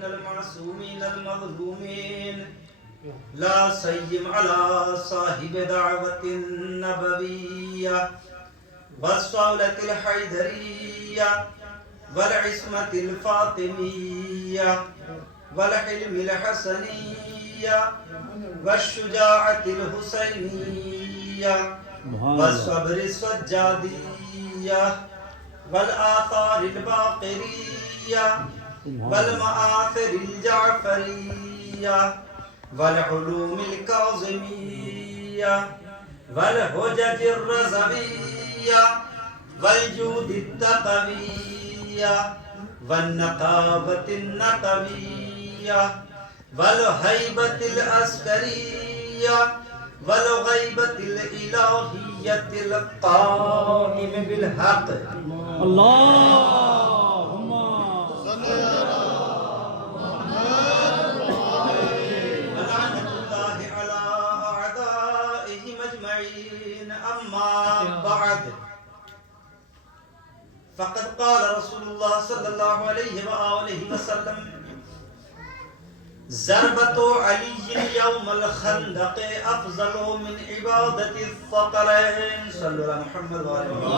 الطاهرين المعصومين المظلومين لا سيما على صاحب دعوة النبوية والصولة الحيدرية والعصمة الفاطمية والحلم الحسنية والشجاعة الحسينية والصبر السجادية والآثار الباقرية والمآثر الجعفرية والعلوم الكاظمية والحجج الرزمية والجود التقوية والنقابة النقوية والهيبة العسكرية والغيبة الإلهية القائم بالحق. اللهم صل على محمد ولعنة الله على أعدائهم أجمعين. أما بعد فقد قال رسول الله صلى الله عليه وآله وسلم ضربة علي يوم الخندق أفضل من عبادة الثقلين. صلوا على محمد وآل محمد.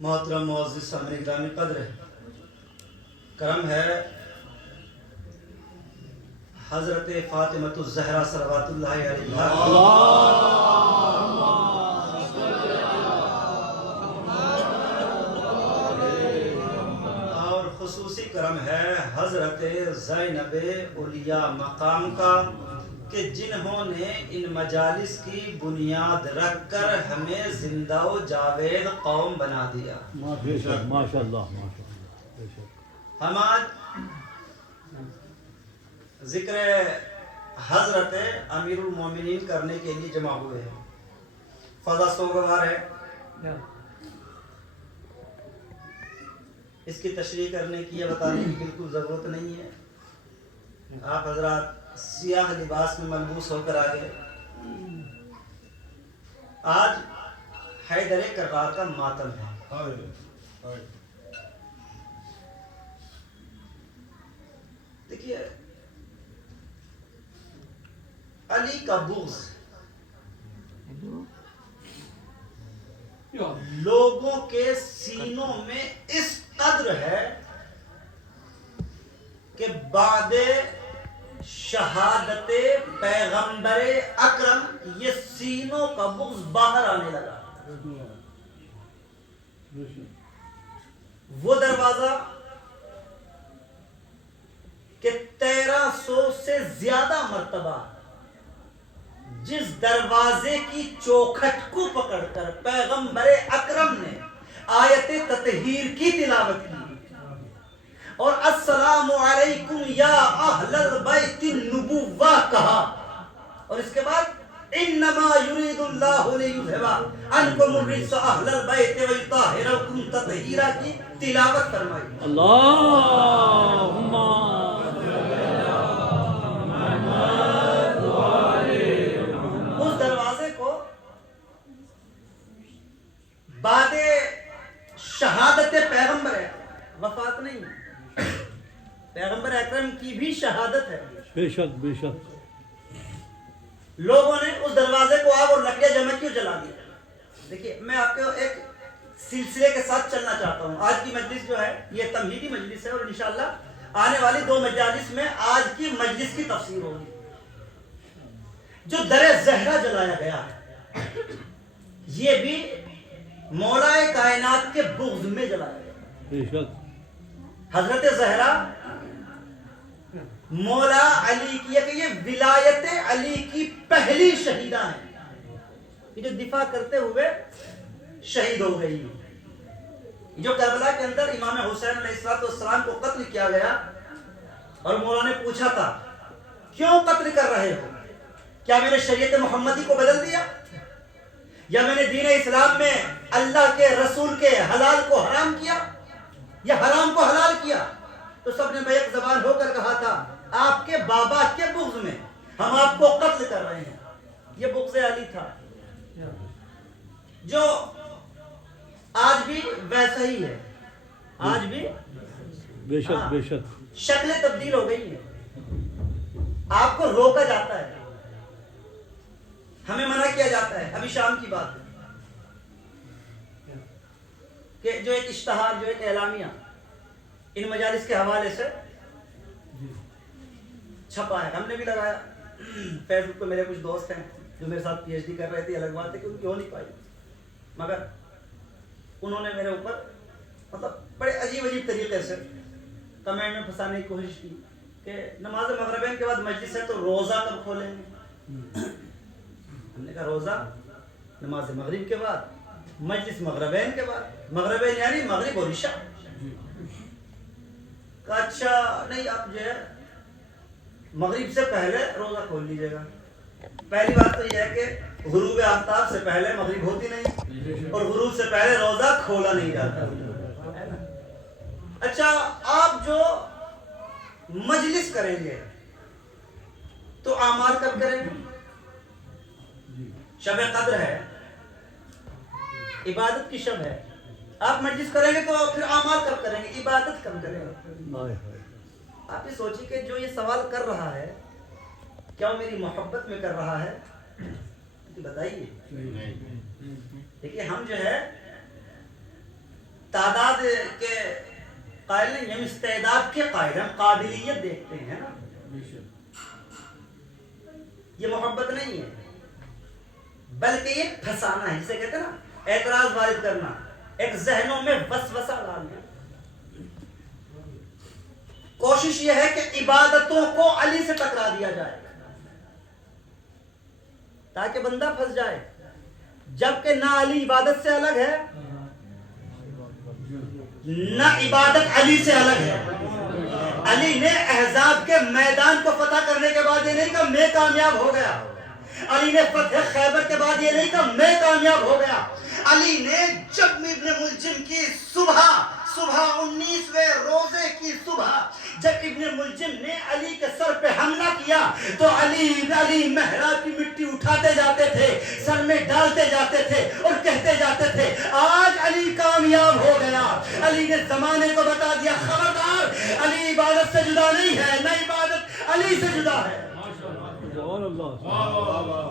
محترم معزز سامعین گرامی قدر ہے، کرم ہے حضرت فاطمہ الزہرا صلوات اللہ علیہا اور خصوصی کرم ہے حضرت زینب اولیاء مقام کا کہ جنہوں نے ان مجالس کی بنیاد رکھ کر ہمیں زندہ و جاوید قوم بنا دیا. ماشاءاللہ. ہم آج ذکر حضرت امیر المومنین کرنے کے لیے جمع ہوئے ہیں. فضا سوگوار ہے، اس کی تشریح کرنے کی یا بتانے کی بالکل ضرورت نہیں ہے. آپ حضرات سیاہ لباس میں ملبوس ہو کر آگئے. آج حیدر کرار کا ماتم ہے. دیکھیے، علی کا بغض لوگوں کے سینوں میں اس قدر ہے کہ بعد شہادت پیغمبر اکرم یہ سینوں کا بغض باہر آنے لگا. وہ دروازہ کہ 1300 سے زیادہ مرتبہ جس دروازے کی چوکھٹ کو پکڑ کر پیغمبر اکرم نے آیت تطہیر کی تلاوت کی اور السلام علیکم یا اہل البیت النبوہ کہا، اور اس کے بعد انما یرید اللہ لیذھب عنکم الرجس اہل البیت ویطہرکم تطہیرا کی تلاوت فرمائی. اللہم اس دروازے کو بعد شہادت پیغمبر ہے، وفات نہیں، پیغمبر اکرم کی بھی شہادت ہے. بے شک بے شک. لوگوں نے اس دروازے کو آگ اور لکڑیاں جمع کیوں جلا دیا. دیکھیے، میں آپ کو ایک سلسلے کے ساتھ چلنا چاہتا ہوں. آج کی مجلس جو ہے یہ تمہیدی مجلس ہے اور انشاءاللہ آنے والی 2 مجالس میں آج کی مجلس کی تفسیر ہوگی. جو در زہرا جلایا گیا ہے یہ بھی مولا کائنات کے بغض میں جلایا گیا. بے شک. حضرت زہرا مولا علی کی کہ یہ ولایت علی کی پہلی شہیدہ ہیں کہ جو دفاع کرتے ہوئے شہید ہو گئی. جو کربلا کے اندر امام حسین علیہ السلام کو قتل کیا گیا اور مولا نے پوچھا تھا کیوں قتل کر رہے ہو؟ کیا میں نے شریعت محمدی کو بدل دیا یا میں نے دین اسلام میں اللہ کے رسول کے حلال کو حرام کیا یا حرام کو حلال کیا؟ تو سب نے بیک زبان ہو کر کہا تھا آپ کے بابا کے بغض میں ہم آپ کو قتل کر رہے ہیں. یہ بغض علی تھا. جو آج بھی ویسا ہی ہے، آج بھی بے شک بے شک شکلیں تبدیل ہو گئی ہیں، آپ کو روکا جاتا ہے، ہمیں منع کیا جاتا ہے۔ ابھی شام کی بات ہے کہ جو ایک اشتہار، جو ایک اعلامیہ ان مجالس کے حوالے سے چھپا ہے، ہم نے بھی لگایا فیس بک پہ۔ میرے کچھ دوست ہیں جو میرے ساتھ پی ایچ ڈی کر رہے تھے، الگ بات ہے کہ ان کی ہو نہیں پائی، مگر انہوں نے میرے اوپر مطلب بڑے عجیب عجیب طریقے سے کمنٹ میں پھنسانے کی کوشش کی کہ نماز مغربین کے بعد مجلس ہے تو روزہ کب کھولیں گے؟ ہم نے کہا روزہ نماز مغرب کے بعد، مجلس مغربین کے بعد، مغربین یعنی مغرب اور عشاء۔ کہا اچھا نہیں، آپ جو ہے مغرب سے پہلے روزہ کھول لیجیے گا۔ پہلی بات تو یہ ہے کہ غروب آفتاب سے پہلے مغرب ہوتی نہیں، اور غروب سے پہلے روزہ کھولا نہیں جاتا۔ اچھا آپ جو مجلس کریں گے تو اعمال کب کریں گے؟ شب قدر ہے، عبادت کی شب ہے، آپ مجلس کریں گے تو پھر اعمال کب کریں گے؟ عبادت کب کریں گے؟ آپ یہ سوچیے کہ جو یہ سوال کر رہا ہے کیا وہ میری محبت میں کر رہا ہے؟ بتائیے۔ دیکھیے ہم جو ہے تعداد کے قائل نہیں، ہم استعداد کے قائل، ہم قابلیت دیکھتے ہیں نا، یہ محبت نہیں ہے بلکہ یہ پھنسانا ہے، جسے کہتے ہیں نا اعتراض وارد کرنا، ایک ذہنوں میں وسوسہ ڈالنا۔ کوشش یہ ہے کہ عبادتوں کو علی سے ٹکرا دیا جائے تاکہ بندہ پھنس جائے، جبکہ نہ علی عبادت سے الگ ہے، نہ عبادت علی سے الگ ہے۔ علی نے احزاب کے میدان کو فتح کرنے کے بعد یہ نہیں کہا میں کامیاب ہو گیا، علی نے فتح خیبر کے بعد یہ نہیں کہا میں کامیاب ہو گیا، علی نے جب ابن ملجم کی صبح 19ویں روزے کی صبح جب ابن ملجم نے علی کے سر پہ حملہ کیا تو علی محراب کی مٹی اٹھاتے جاتے تھے، سر میں ڈالتے جاتے تھے اور کہتے جاتے تھے آج علی کامیاب ہو گیا۔ علی نے زمانے کو بتا دیا خبردار، علی عبادت سے جدا نہیں ہے، نہ عبادت علی سے جدا ہے۔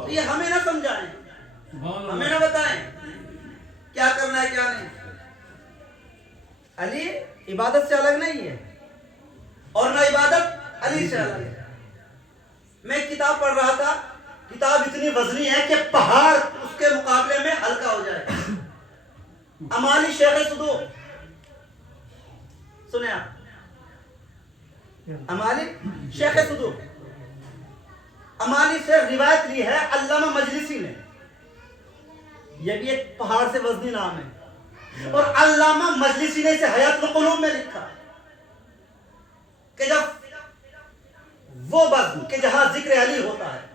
یہ ہمیں نہ سمجھائیں، ہمیں نہ بتائیں کیا کرنا ہے کیا نہیں۔ علی عبادت سے الگ نہیں ہے اور نہ عبادت علی سے الگ ہے۔ میں ایک کتاب پڑھ رہا تھا، کتاب اتنی وزنی ہے کہ پہاڑ اس کے مقابلے میں ہلکا ہو جائے۔ امالی شیخ صدوق، سنیں آپ، امالی شیخ صدوق، امالی سے روایت لی ہے علامہ مجلسی نے، یہ بھی ایک پہاڑ سے وزنی نام ہے، اور علامہ مجلسی نے اسے حیات القلوب میں لکھا کہ جب وہ بزم کہ جہاں ذکر علی ہوتا ہے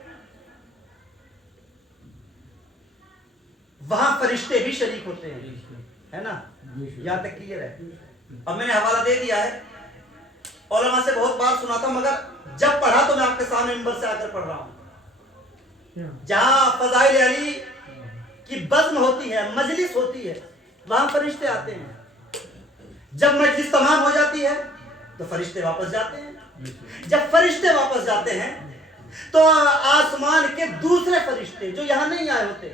وہاں فرشتے بھی شریک ہوتے ہیں، ہے نا، یہاں تک کلیئر ہے۔ اب میں نے حوالہ دے دیا ہے، علماء سے بہت بار سنا تھا مگر جب پڑھا تو میں آپ کے سامنے منبر سے آ کر پڑھ رہا ہوں۔ جہاں فضائل علی کی بزم ہوتی ہے، مجلس ہوتی ہے، وہاں فرشتے آتے ہیں، جب مجلس تمام ہو جاتی ہے تو فرشتے واپس جاتے ہیں، جب فرشتے واپس جاتے ہیں تو آسمان کے دوسرے فرشتے جو یہاں نہیں آئے ہوتے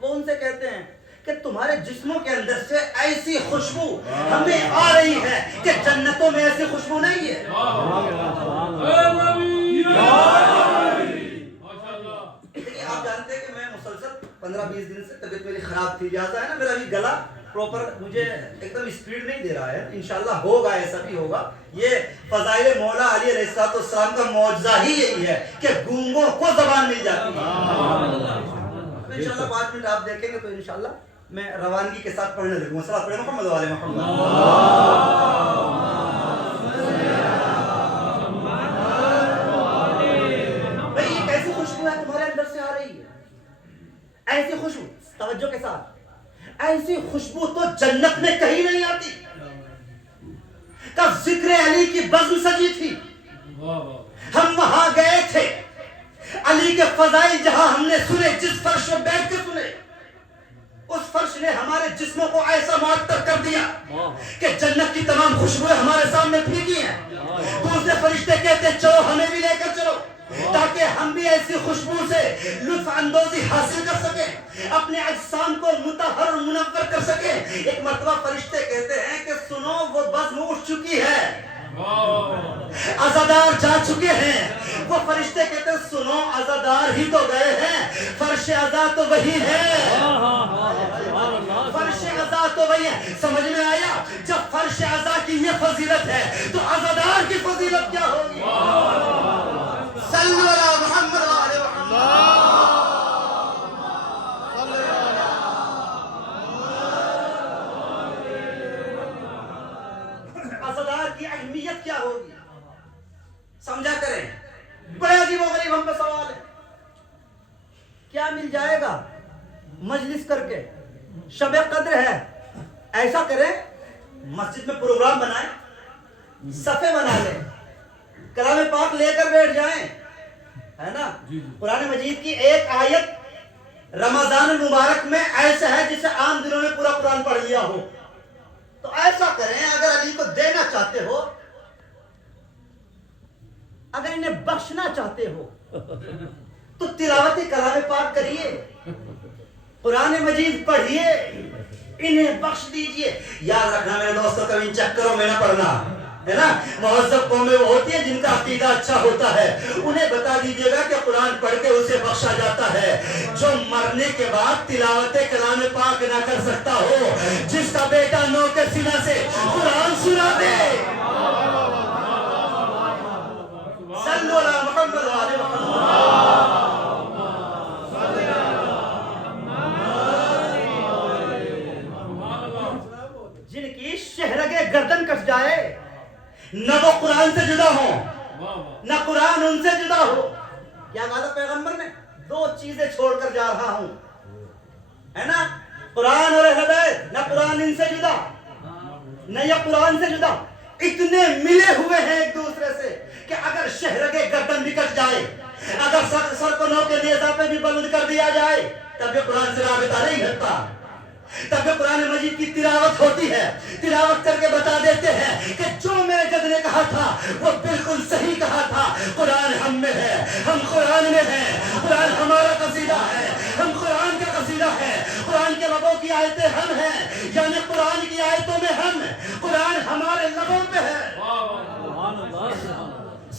وہ ان سے کہتے ہیں کہ تمہارے جسموں کے اندر سے ایسی خوشبو ہمیں آ رہی ہے کہ جنتوں میں ایسی خوشبو نہیں ہے۔ آپ جانتے ہیں کہ میں مسلسل 15-20 دن سے طبیعت میری خراب تھی، لہٰذا ہے نا میرا بھی گلا پروپر مجھے ایک دم اسپیڈ نہیں دے رہا ہے، انشاءاللہ ہوگا، ایسا بھی ہوگا۔ یہ فضائل مولا علی علیہ السلام کا معجزہ ہی یہی ہے کہ گونگوں کو زبان مل جاتی ہے۔ انشاءاللہ 5 منٹ آپ دیکھیں گے تو انشاءاللہ میں روانگی کے ساتھ پڑھنے لگوں گا۔ صلاۃ پڑھیں محمد وعلی محمد۔ بھئی یہ کیسی خوشبو ہے تمہارے اندر سے آ رہی ہے؟ ایسی خوشبو، توجہ کے ساتھ، ایسی خوشبو تو جنت میں کہیں نہیں آتی۔ کب ذکر علی کی بزم سجی تھی، ہم وہاں گئے تھے، علی کے فضائل جہاں ہم نے سنے، جس فرش میں بیٹھ کے سنے، اس فرش نے ہمارے جسموں کو ایسا معطر کر دیا کہ جنت کی تمام خوشبوئیں ہمارے سامنے پھینکی ہیں. دوسرے فرشتے کہتے ہیں چلو ہمیں بھی لے کر چلو تاکہ ہم بھی ایسی خوشبو سے لطف اندوزی حاصل کر سکیں, اپنے اجسام کو مطہر اور منور کر سکیں. ایک مرتبہ فرشتے کہتے ہیں کہ سنو وہ بزم اٹھ چکی ہے, عزادار جا چکے ہیں. وہ فرشتے کہتے ہیں سنو عزادار ہی تو گئے ہیں, فرش عزا تو وہی ہے, فرش عزا تو وہی ہے. سمجھ میں آیا؟ جب فرش عزا کی یہ فضیلت ہے تو عزادار کی فضیلت کیا ہوگی؟ صلو علی محمد و آل محمد. عزادار کی اہمیت کیا ہوگی سمجھا کریں. بڑے عجیب و غریب ہم پہ سوال ہے, کیا مل جائے گا مجلس کر کے؟ شب قدر ہے, ایسا کریں مسجد میں پروگرام بنائیں, صفے بنا لیں, کلام پاک لے کر بیٹھ جائیں, ہے نا. قرآن مجید کی ایک آیت رمضان المبارک میں ایسا ہے جسے عام دنوں میں پورا قرآن پڑھ لیا ہو. تو ایسا کریں, اگر علی کو دینا چاہتے ہو, اگر انہیں بخشنا چاہتے ہو تو تلاوت کلام پاک کریے, قرآن مجید پڑھیے, انہیں بخش دیجئے. یاد رکھنا میرے دوستوں, کبھی ان چکروں میں نہ پڑنا, ہے نا. مہذب قومیں وہ ہوتی ہیں جن کا عقیدہ اچھا ہوتا ہے, انہیں بتا دیجئے گا کہ قرآن پڑھ کے اسے بخشا جاتا ہے. جو مرنے کے بعد تلاوت کلام پاک نہ کر سکتا ہو, جس کا بیٹا نو کے سینہ سے قرآن سنا دے. صلو علی محمد و آل محمد. جن کی شہرگ گردن کٹ جائے, نہ وہ قرآن سے جدا ہو نہ قرآن ان سے جدا ہو. کیا کہا تھا پیغمبر نے؟ دو چیزیں چھوڑ کر جا رہا ہوں, ہے نا, قرآن اور اہل بیت. نہ قرآن ان سے جدا نہ یہ قرآن سے جدا, اتنے ملے ہوئے ہیں ایک دوسرے سے کہ اگر شہرگے گردن بھی کٹ جائے, اگر سر کو نو کے نیزہ پہ بھی بلند کر دیا جائے, تب یہ قرآن سے رابطہ نہیں ہٹتا. تب یہ قرآن مجید کی تلاوت ہوتی ہے, تلاوت کر کے بتا دیتے ہیں کہ جو میں جد نے کہا تھا وہ بالکل صحیح کہا تھا. قرآن ہم میں ہے, ہم قرآن میں ہیں, قرآن ہمارا قصیدہ ہے, ہم قرآن کا قصیدہ ہے, قرآن کے لبوں کی آیتیں ہم ہیں, یعنی قرآن کی آیتوں میں ہم, قرآن ہمارے لبوں پہ ہے.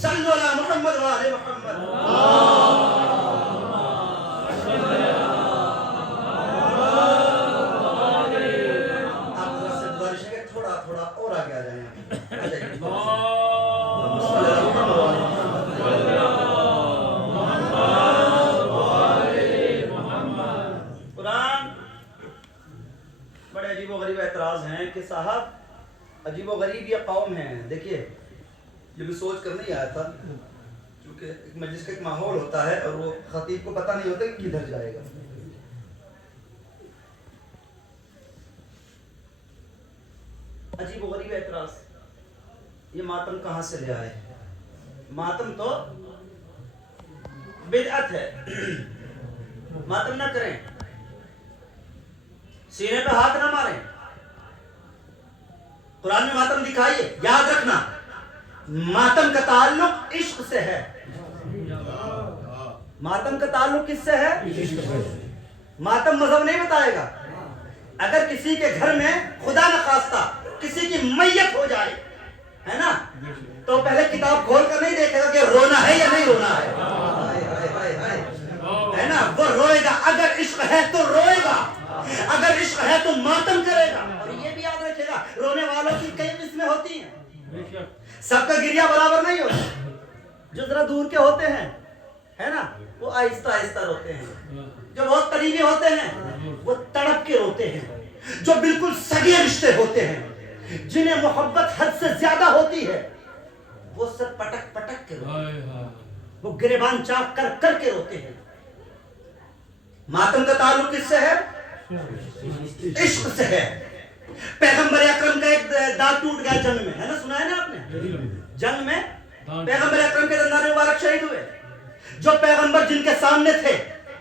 صلو علی محمد و آل محمد. تھوڑا اور آگے آ جائیں. قرآن بڑے عجیب و غریب اعتراض ہیں کہ صاحب عجیب و غریب یہ قوم ہیں. دیکھیے یہ بھی سوچ کر نہیں آیا تھا, کیونکہ ایک مجلس کا ایک ماحول ہوتا ہے اور وہ خطیب کو پتہ نہیں ہوتا کہ کدھر جائے گا. عجیب و غریب اعتراض, یہ ماتم کہاں سے لے آئے؟ ماتم تو بدعت ہے, ماتم نہ کریں, سینے پہ ہاتھ نہ ماریں, قرآن میں ماتم دکھائیے. یاد رکھنا ماتم کا تعلق عشق سے ہے. ماتم کا تعلق کس سے ہے؟ ماتم مذہب نہیں بتائے گا. اگر کسی کے گھر میں خدا نخواستہ کسی کی میت ہو جائے, ہے نا, تو پہلے کتاب کھول کر نہیں دیکھے گا کہ رونا ہے یا نہیں رونا ہے, ہے نا. وہ روئے گا, اگر عشق ہے تو روئے گا, اگر عشق ہے تو ماتم کرے گا. اور یہ بھی یاد رکھے گا رونے والوں کی کئی قسمیں ہوتی ہیں, سب کا گریہ برابر نہیں ہوتا. جو ذرا دور کے ہوتے ہیں, ہے نا, وہ آہستہ آہستہ روتے ہیں. جو بہت قریبی ہوتے ہیں وہ تڑپ کے روتے ہیں. جو بالکل سگے رشتے ہوتے ہیں, جنہیں محبت حد سے زیادہ ہوتی ہے, وہ سب پٹک پٹک کے روتے ہیں, وہ گریبان چاک کر کر کے روتے ہیں. ماتم کا تعلق کس سے ہے؟ عشق سے ہے. پیغمبر اکرم کا ایک دانت ٹوٹ گیا جنگ میں, ہے نا, سنا ہے نا آپ نے, جنگ میں پیغمبر اکرم کے دندان مبارک شہید ہوئے. جو پیغمبر جن کے سامنے تھے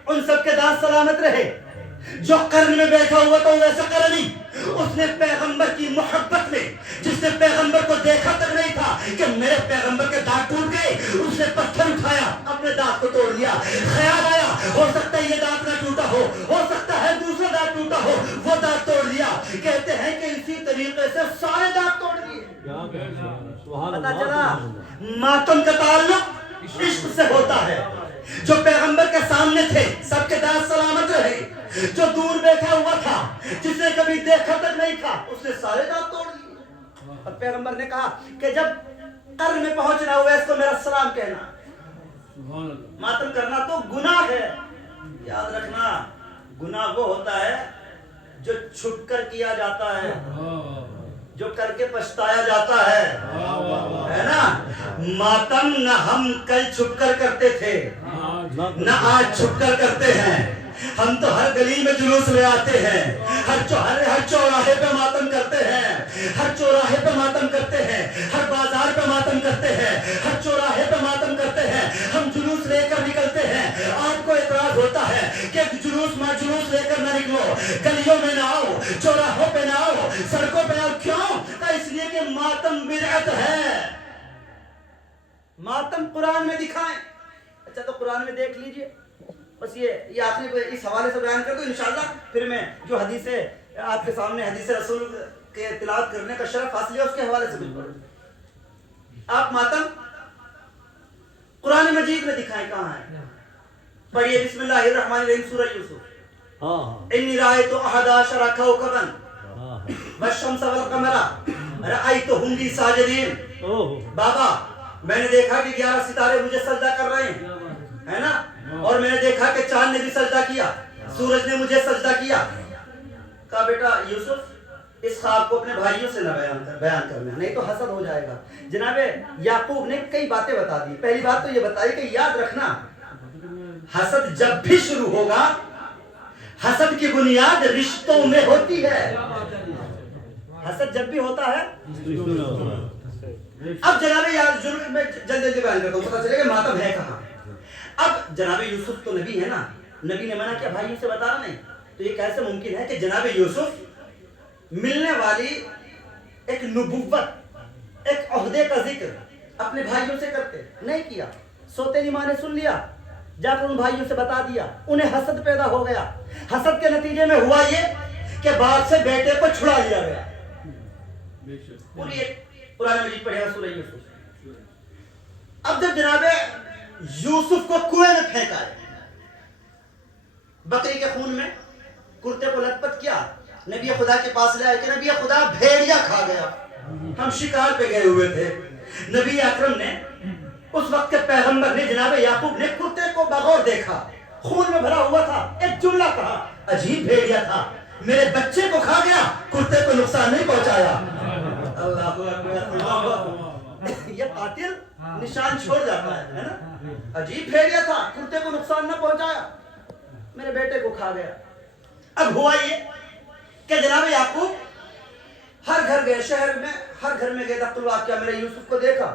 ان سب کے دانت سلامت رہے. جو قرن میں بیٹھا ہوا تھا ویسا قرنی، اس نے پیغمبر کی محبت میں، جس نے پیغمبر کو دیکھا تک نہیں تھا کہ میرے پیغمبر کے دانت ٹوٹ گئے، اس نے پتھر اٹھایا، اپنے دانت کو توڑ لیا۔ خیال آیا ہو سکتا ہے یہ دانت نہ ٹوٹا ہو سکتا ہے دوسرا دانت ٹوٹا ہو، وہ دانت توڑ لیا۔ کہتے ہیں کہ اسی طریقے سے سارے دانت توڑ دیے۔ پتا چلا ماتم کا تعلق عشق سے ہوتا ہے۔ جو پیغمبر کے سامنے تھے سب کے دانت سلامت رہے، جو دور بیٹھا ہوا تھا جس نے کبھی دیکھا تک نہیں تھا اس نے سارے دانت توڑ دیے۔ اور پیغمبر نے کہا کہ جب قرن میں پہنچنا ہوا اس کو میرا سلام کہنا۔ ماتم کرنا تو گناہ ہے، یاد رکھنا، گناہ وہ ہوتا ہے جو چھپ کر کیا جاتا ہے، جو کر کے پچھتایا جاتا ہے نا۔ ماتم نہ ہم کل چھپ کر کرتے تھے نہ آج چھپ کر کرتے ہیں، ہم تو ہر گلی میں جلوس لے آتے ہیں، ہر چوراہے پہ ماتم کرتے ہیں، ہر چوراہے پہ ماتم کرتے ہیں، ہر بازار پہ ماتم کرتے ہیں، ہر چوراہے پہ ماتم کرتے ہیں، ہم جلوس لے کر نکلتے ہیں۔ آپ کو اعتراض ہوتا ہے کہ جلوس لے کر نہ نکلو، گلیوں میں نہ آؤ، چوراہوں پہ نہ آؤ، سڑکوں پہ آؤ، کیوں؟ اس لیے کہ ماتم بدعت ہے۔ ماتم قرآن میں دکھائیں۔ اچھا تو قرآن میں دیکھ لیجئے، بس یہ آخری اس حوالے سے بیان کر دو، انشاءاللہ پھر میں جو حدیث آپ کے سامنے حدیث رسول کے تلاوت کرنے کا شرف حاصل ہے اس کے حوالے سے بالکل آپ ماتم قرآن مجید میں دکھائیں کہاں ہے؟ پڑھیے بسم اللہ الرحمن الرحیم سورہ یوسف۔ انی رأیت احد عشر کوکبا والشمس والقمر رأیتهم لی ساجدین۔ بابا میں نے دیکھا کہ 11 ستارے مجھے سجدہ کر رہے ہیں، ہے نا، اور میں نے دیکھا کہ چاند نے بھی سجدہ کیا، سورج نے مجھے سجدہ کیا۔ کہا بیٹا یوسف اس خواب کو اپنے بھائیوں سے نہ بیان کرنا، نہیں تو حسد ہو جائے گا۔ جناب یعقوب نے کئی باتیں بتا دی۔ پہلی بات تو یہ بتائی کہ یاد رکھنا حسد جب بھی شروع ہوگا، حسد کی بنیاد رشتوں میں ہوتی ہے۔ حسد جب بھی ہوتا ہے، اب جناب میں جلدی بیان کرتا ہوں، پتہ چلے کہ ماتم ہے کہاں۔ اب جناب یوسف تو نبی ہے نا، نبی نے منع کیا بھائیوں سے بتانا نہیں، تو یہ کیسے ممکن ہے کہ جناب یوسف ملنے والی ایک نبوت، ایک عہدے کا ذکر اپنے بھائیوں سے کرتے؟ نہیں کیا۔ سوتے ماں نے سن لیا، جا کر ان بھائیوں سے بتا دیا، انہیں حسد پیدا ہو گیا۔ حسد کے نتیجے میں ہوا یہ کہ باپ سے بیٹے کو چھڑا لیا گیا۔ پوری ایک قرآن مجید پڑھے سورہ یوسف۔ اب جب جناب یوسف کو کنویں میں پھینکا ہے، بکری کے خون میں کرتے کو لت پت کیا، نبی خدا کے پاس لے آئے کہ نبی خدا بھیڑیا کھا گیا، ہم شکار پہ گئے ہوئے تھے۔ نبی اکرم نے اس وقت کے پیغمبر نے جناب یعقوب نے کرتے کو بغور دیکھا، خون میں بھرا ہوا تھا، ایک جملہ کہا، عجیب بھیڑیا تھا، میرے بچے کو کھا گیا، کرتے کو نقصان نہیں پہنچایا۔ اللہ اکبر، یہ قاتل نشان چھوڑ جاتا ہے نا، عجیب بھیڑیا تھا، کرتے کو نقصان نہ پہنچایا، میرے بیٹے کو کھا گیا۔ اب ہوا یہ کہ جناب یعقوب ہر گھر گئے، شہر میں ہر گھر میں گئے، دخل واقعہ میرے یوسف کو دیکھا،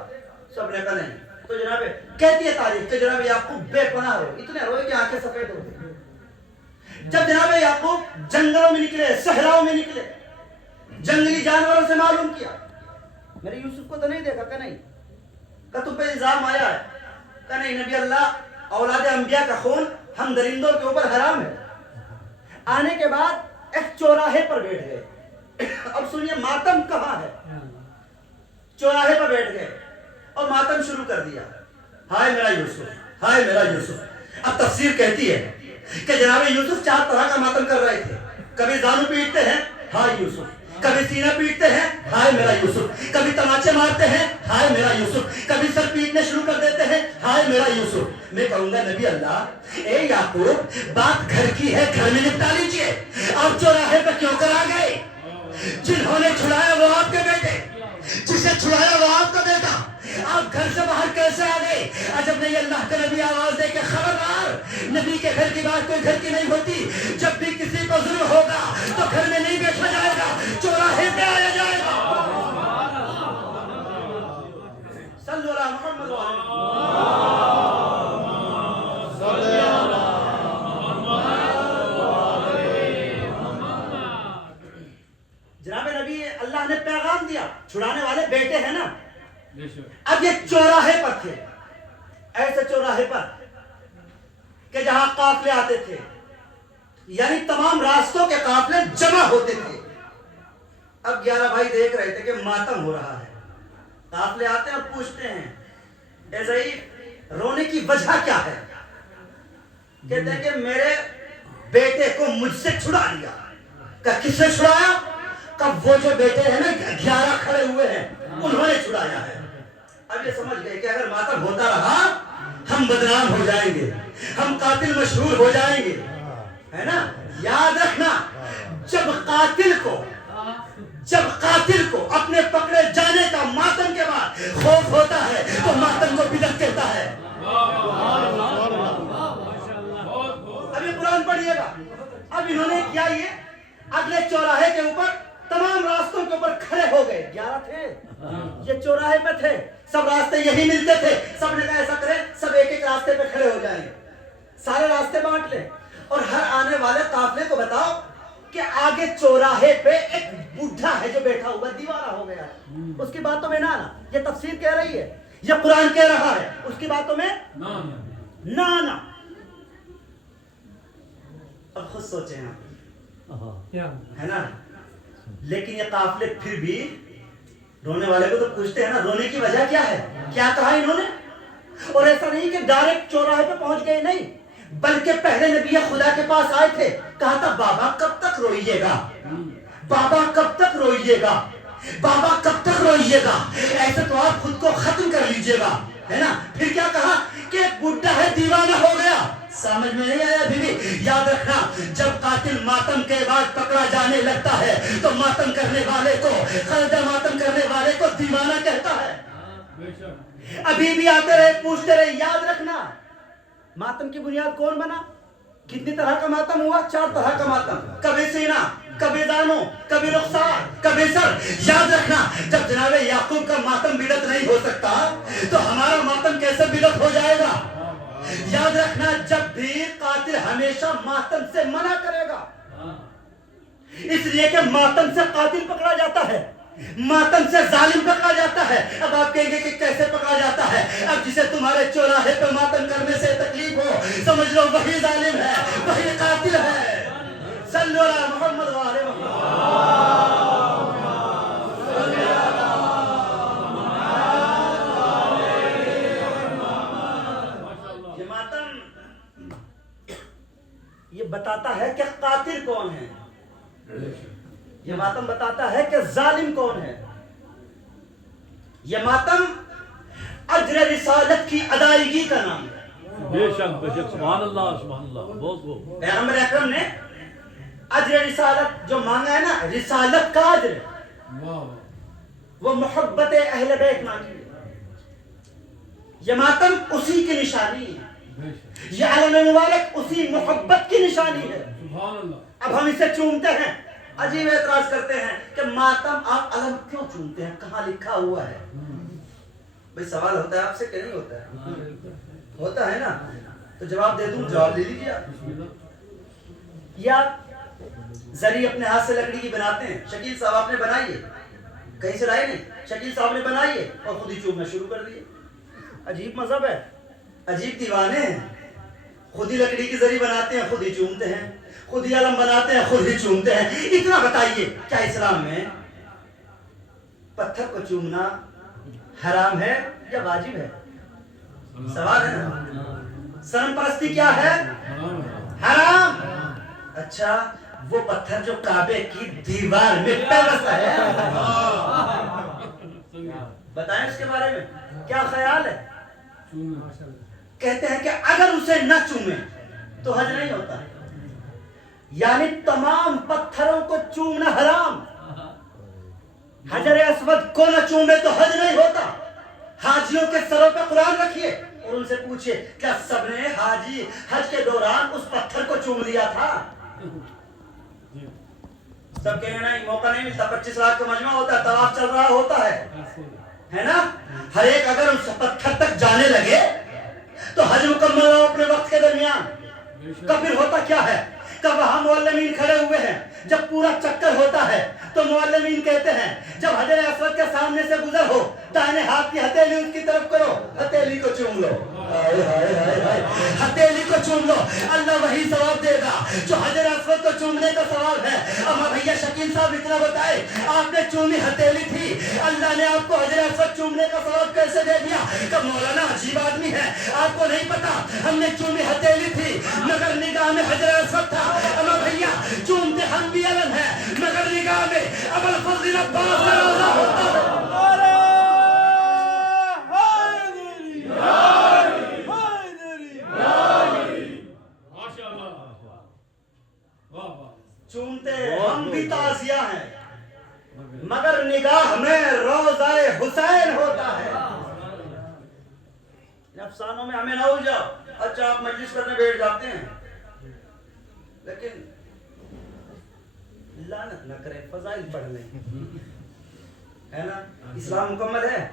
سب نے کہا نہیں۔ تو جناب کہتی ہے تاریخ کہ جناب یعقوب بے پناہ روئے، اتنے روئے کہ آنکھیں سفید ہو گئی۔ جب جناب یعقوب جنگلوں میں نکلے، صحراؤں میں نکلے، جنگلی جانوروں سے معلوم کیا، میرے یوسف کو تو نہیں دیکھا، کہ نہیں، کہ تم پہ الزام آیا ہے، کہ نہیں نبی اللہ اولاد انبیاء کا خون ہم درندوں کے اوپر حرام ہے۔ آنے کے بعد ایک چوراہے پر بیٹھ گئے۔ اب سنیے ماتم کہاں ہے، چوراہے پر بیٹھ گئے اور ماتم شروع کر دیا، ہائے میرا یوسف، ہائے میرا یوسف۔ اب تفسیر کہتی ہے کہ جناب یوسف 4 طرح کا ماتم کر رہے تھے، کبھی زانو پیٹتے ہیں، ہائے یوسف، کبھی سینہ پیٹتے ہیں، ہائے میرا یوسف، کبھی تماچے مارتے ہیں، ہائے میرا یوسف، کبھی سر پیٹنے شروع کر دیتے ہیں، ہائے میرا یوسف۔ میں کہوں گا نبی اللہ، اے یعقوب بات گھر کی ہے، گھر میں نپٹا لیجئے، آپ چوراہے پہ کیوں کر آ گئے؟ جنہوں نے چھڑایا وہ آپ کے بیٹے، جسے چھڑایا وہ آپ کا بیٹا، آپ گھر سے باہر کیسے آ گئے؟ عجب نہیں اللہ کا نبی آواز دے کے خبردار، نبی کے گھر کی بات کوئی گھر کی نہیں ہوتی، جب بھی کسی کو ظلم ہوگا تو گھر میں نہیں بیٹھا جائے گا، چوراہے پہ آیا جائے گا۔ صلو علی محمد وعلی اللہ نے پیغام دیا. چھڑانے والے بیٹے ہیں نا. اب یہ چوراہے پر تھے, ایسے چوراہے پر کہ جہاں قافلے آتے تھے, یعنی تمام راستوں کے قافلے جمع ہوتے تھے. اب 11 بھائی دیکھ رہے تھے کہ ماتم ہو رہا ہے. قافلے آتے ہیں اور پوچھتے ہیں اے ضعیف رونے کی وجہ کیا ہے؟ کہتے ہیں کہ میرے بیٹے کو مجھ سے چھڑا لیا. کہ کس نے چھڑایا؟ کہ وہ جو بیٹے ہیں نا 11 کھڑے ہوئے ہیں انہوں نے چھڑایا ہے. اب یہ سمجھ گئے کہ اگر ماتم ہوتا رہا ہم بدنام ہو جائیں گے, ہم قاتل مشہور ہو جائیں گے, ہے نا. یاد رکھنا جب قاتل کو اپنے پکڑے جانے کا ماتم کے بعد خوف ہوتا ہے تو ماتم کو بدعت کہتا ہے. ابھی قرآن پڑھیے گا. اب انہوں نے کیا, یہ اگلے چوراہے کے اوپر تمام راستوں کے اوپر کھڑے ہو گئے. 11 تھے, یہ چوراہے پہ تھے, سب راستے یہی ملتے تھے. سب نے کہا ایسا کریں سب ایک ایک راستے پہ کھڑے ہو جائیں, سارے راستے بانٹ لیں اور ہر آنے والے قافلے کو بتاؤ کہ آگے چوراہے پہ ایک بوڑھا ہے جو بیٹھا ہوا دیوانہ ہو گیا ہے. اس کی باتوں میں نہ آنا. یہ تفسیر کہہ رہی ہے, یہ قرآن کہہ رہا ہے, اس کی باتوں میں نہ آنا. اب خود سوچیں آپ, ہے نا. لیکن یہ قافلے پھر بھی رونے والے کو تو پوچھتے ہیں نا رونے کی وجہ کیا ہے, کیا کہا انہوں نے. اور ایسا نہیں کہ ڈائریکٹ چوراہے پہ پہنچ گئے, نہیں, بلکہ پہلے نبی خدا کے پاس آئے تھے. کہا تھا بابا کب تک روئیے گا, بابا کب تک روئیے گا, بابا کب تک روئیے گا, ایسے تو آپ خود کو ختم کر لیجئے گا, ہے نا. پھر کیا کہا کہ ایک بڈھا ہے دیوانہ ہو گیا. سمجھ میں نہیں آیا ابھی بھی. یاد رکھنا جب قاتل ماتم کے بعد پکڑا جانے لگتا ہے تو ماتم کرنے والے کو, خلدہ ماتم کرنے والے کو دیوانہ کہتا ہے. ابھی بھی آتے رہے پوچھتے رہے. یاد رکھنا ماتم کی بنیاد کون بنا, کتنی طرح کا ماتم ہوا, 4 طرح کا ماتم. کبھی سینہ, کبھی دانوں, کبھی رخسار, کبھی سر. یاد رکھنا جب جناب یعقوب کا ماتم بدعت نہیں ہو سکتا تو ہمارا ماتم کیسے بدعت ہو جائے گا. یاد رکھنا جب بھی قاتل ہمیشہ ماتم سے منع کرے گا, اس لیے کہ ماتم سے قاتل پکڑا جاتا ہے, ماتم سے ظالم پکڑا جاتا ہے. اب آپ کہیں گے کہ کیسے پکڑا جاتا ہے. اب جسے تمہارے چوراہے پہ ماتم کرنے سے تکلیف ہو سمجھ لو وہی ظالم ہے, وہی قاتل ہے. صلو علی محمد و آل محمد. یہ ماتم یہ بتاتا ہے کہ قاتل کون ہے, یہ ماتم بتاتا ہے کہ ظالم کون ہے. یہ ماتم اجر رسالت کی ادائیگی کا نام ہے. بے شک سبحان اللہ سبحان اللہ. بہت بہت پیغمبر اکرم نے اجر رسالت جو مانگا ہے نا, رسالت کا اجر, وہ محبت اہل بیت مانگی ہے. یہ ماتم اسی کی نشانی ہے, یہ علم مبارک اسی محبت کی نشانی ہے. اب ہم اسے چومتے ہیں, عجیب اعتراض کرتے ہیں کہ ماتم آپ علم کیوں چومتے ہیں, کہاں لکھا ہوا ہے. بھئی سوال ہوتا ہے آپ سے کہ نہیں ہوتا ہے, ہوتا ہے نا, تو جواب دے دوں, جواب لے لیجیے آپ. یا زری اپنے ہاتھ سے لکڑی کی بناتے ہیں, شکیل صاحب آپ نے بنائی ہے, کہیں سے لائے نہیں, شکیل صاحب نے بنائی ہے اور خود ہی چومنا شروع کر دیے. عجیب مذہب ہے, عجیب دیوانے ہیں. خود ہی لکڑی کی زری بناتے ہیں, خود ہی چومتے ہیں, خود ہی علم بناتے ہیں, خود ہی چومتے ہیں. اتنا بتائیے کیا اسلام میں پتھر کو چومنا حرام ہے یا واجب ہے؟ سوال ہے نا. صنم پرستی کیا ہے؟ حرام. اچھا وہ پتھر جو کعبے کی دیوار میں پیوستہ ہے, بتائیں اس کے بارے میں کیا خیال ہے؟ کہتے ہیں کہ اگر اسے نہ چومیں تو حج نہیں ہوتا, یعنی تمام پتھروں کو چومنا حرام. حجر اسود کو نہ چومے تو حج نہیں ہوتا. حاجیوں کے سروں پہ قرآن رکھیے اور ان سے پوچھئے کیا سب نے حاجی حج کے دوران اس پتھر کو چوم لیا تھا؟ سب کہنے نہیں, موقع نہیں ملتا. 25 لاکھ کا مجمع ہوتا ہے, طواف چل رہا ہوتا ہے نا. ہر ایک اگر اس پتھر تک جانے لگے تو حج مکمل ہو اپنے وقت کے درمیان. کبھی ہوتا کیا ہے کہ وہاں معلمین کھڑے ہوئے ہیں, جب پورا چکر ہوتا ہے تو معلمین کہتے ہیں جب حجر اسود کے سامنے سے گزر ہو دائیں ہاتھ کی ہتھیلی اس کی طرف کرو, ہتھیلی کو چوم لو, ہتھیلی کو چوم لو, اللہ وہی ثواب دے گا جو حجر اسود کو چومنے کا ثواب ہے. اما بھیا شکیل صاحب اتنا بتائے, آپ نے چومی ہتھیلی تھی, اللہ نے آپ کو حجر اسود چومنے کا ثواب کیسے دے دیا؟ کہ مولانا عجیب آدمی ہے, آپ کو نہیں پتا ہم نے چومی ہتھیلی تھی مگر نگاہ میں حجر اسود تھا. اما بھیا چومتے ہم بھی الگ ہیں مگر نگاہ میں ابو الفضل عباس کا روزہ ہوتا ہے. چومتے ہم بھی تازیہ ہیں مگر نگاہ میں روضہ حسین ہوتا ہے. افسانوں میں ہمیں نہ الجھاؤ. اچھا آپ مجلس کرنے بیٹھ جاتے ہیں لیکن لعنت نہ کریں, فضائل پڑھ لیں, ہے نا. اسلام مکمل ہے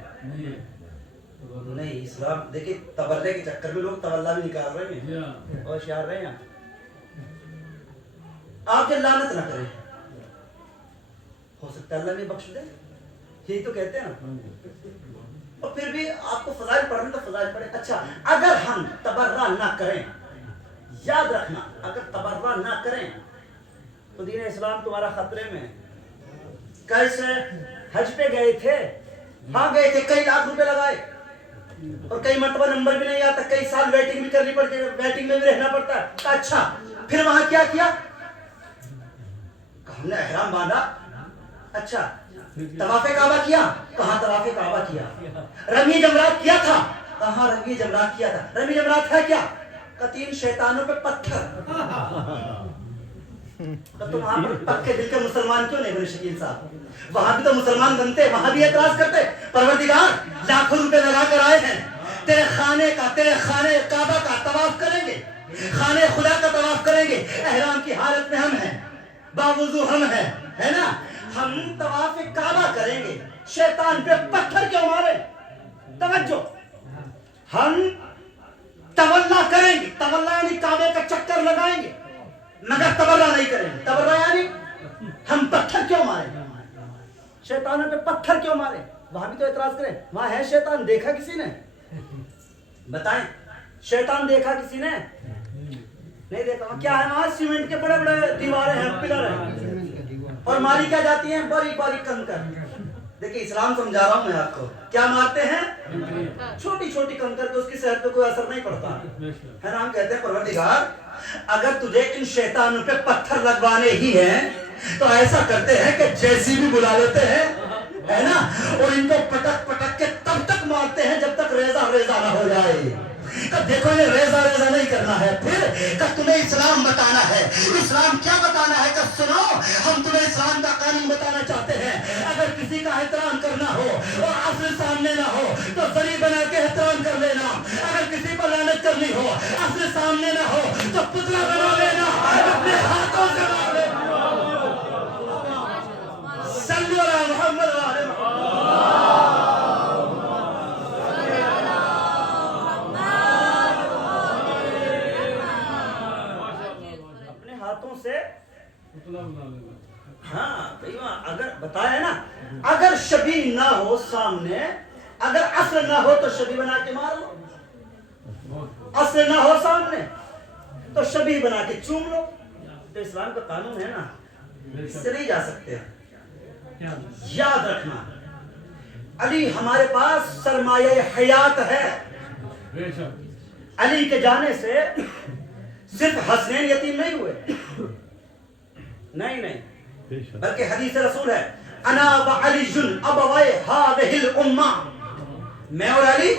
نہیں. اسلام دیکھیں تبرے کے چکر میں لوگ تولا بھی نکال رہے ہیں اور ہوشیار رہے ہیں. آپ کے لعنت نہ کریں, ہو سکتا ہے اللہ میں بخش دے, یہی تو کہتے ہیں نا. اور پھر بھی آپ کو فضائل پڑھنے تو فضائل پڑھیں. اچھا اگر ہم تبرہ نہ کریں, یاد رکھنا اگر تبرہ نہ کریں تو دین اسلام تمہارا خطرے میں. کیسے؟ حج پہ گئے تھے, ہاں گئے تھے, کئی لاکھ روپے لگائے اور کئی مرتبہ نمبر بھی نہیں آتا, کئی سال ویٹنگ بھی کرنی پڑتی ہے, ویٹنگ میں بھی رہنا پڑتا ہے. اچھا پھر وہاں کیا کیا؟ ہم نے احرام باندھا. اچھا طواف کعبہ کیا, کہاں طواف کعبہ کیا؟ رمی جمرات کیا تھا, کہاں رمی جمرات کیا تھا؟ رمی جمرات ہے کیا؟ کہ 3 شیطانوں پہ پتھر. تو تم وہاں پر پکے دل کے مسلمان کیوں نہیں بنے شکیل صاحب؟ وہاں بھی تو مسلمان بنتے, وہاں بھی اعتراض کرتے. پروردگار لاکھوں روپے لگا کر آئے ہیں, تیرے خانے کعبہ کا طواف کریں گے, خانے خدا کا طواف کریں گے, احرام کی حالت میں ہم ہیں, باوضو ہم ہیں, ہے نا. ہم طواف کعبہ کریں گے, شیطان پہ پتھر کیوں مارے؟ توجہ, ہم تولا کریں گے, تولا یعنی کعبے کا چکر لگائیں گے مگر تبرہ نہیں کریں گے. تبرہ یعنی ہم پتھر کیوں ماریں, شیطانوں پہ پتھر کیوں ماریں؟ وہاں بھی تو اعتراض کریں. وہاں ہے شیطان, دیکھا کسی نے؟ بتائیں, شیطان دیکھا کسی نے؟ نہیں دیکھا. کیا ہے وہاں؟ سیمنٹ کے بڑے بڑے دیواریں ہیں, پلر ہیں, اور ماری کیا جاتی ہیں؟ بڑی بڑی کنکر. دیکھیں اسلام سمجھا رہا ہوں میں آپ کو, کیا مارتے ہیں؟ چھوٹی چھوٹی کنکر کو, اس کی صحت پہ کوئی اثر نہیں پڑتا ہے نا. ہم کہتے ہیں پروردگار اگر تجھے ان شیطانوں پہ پتھر لگوانے ہی ہیں تو ایسا کرتے ہیں کہ جیسی بھی بلا لیتے ہیں, ہے نا, اور ان کو پٹک پٹک کے تب تک مارتے ہیں جب تک ریزہ ریزہ نہ ہو جائے. دیکھو یہ ریزہ ریزہ نہیں کرنا ہے, پھر کہ تمہیں اسلام بتانا ہے. اسلام کیا بتانا ہے؟ کہ سنو, ہم تمہیں اسلام کا قانون بتانا چاہتے ہیں. اگر کسی کا احترام کرنا ہو اور اصل سامنے نہ ہو تو ذریعہ بنا کے احترام کر لینا. اگر کسی پر لعنت کرنی ہو, اصل سامنے نہ ہو تو پتلا بنا لینا, اپنے ہاتھوں سے مار لینا. صلو علی محمد و علی محمد. سے ہاں اگر بتایا نا, اگر شبیہ نہ ہو سامنے, اگر اصل نہ ہو تو شبیہ بنا کے مار لو, اصل نہ ہو سامنے تو شبیہ بنا کے چوم لو. تو اسلام کا قانون ہے نا, اس سے نہیں جا سکتے. یاد رکھنا علی ہمارے پاس سرمایہ حیات ہے. علی کے جانے سے صرف حسنین یتیم نہیں ہوئے, نہیں بلکہ حدیث رسول ہے انا وعلی ابوائے هذه الامہ, میں اور علی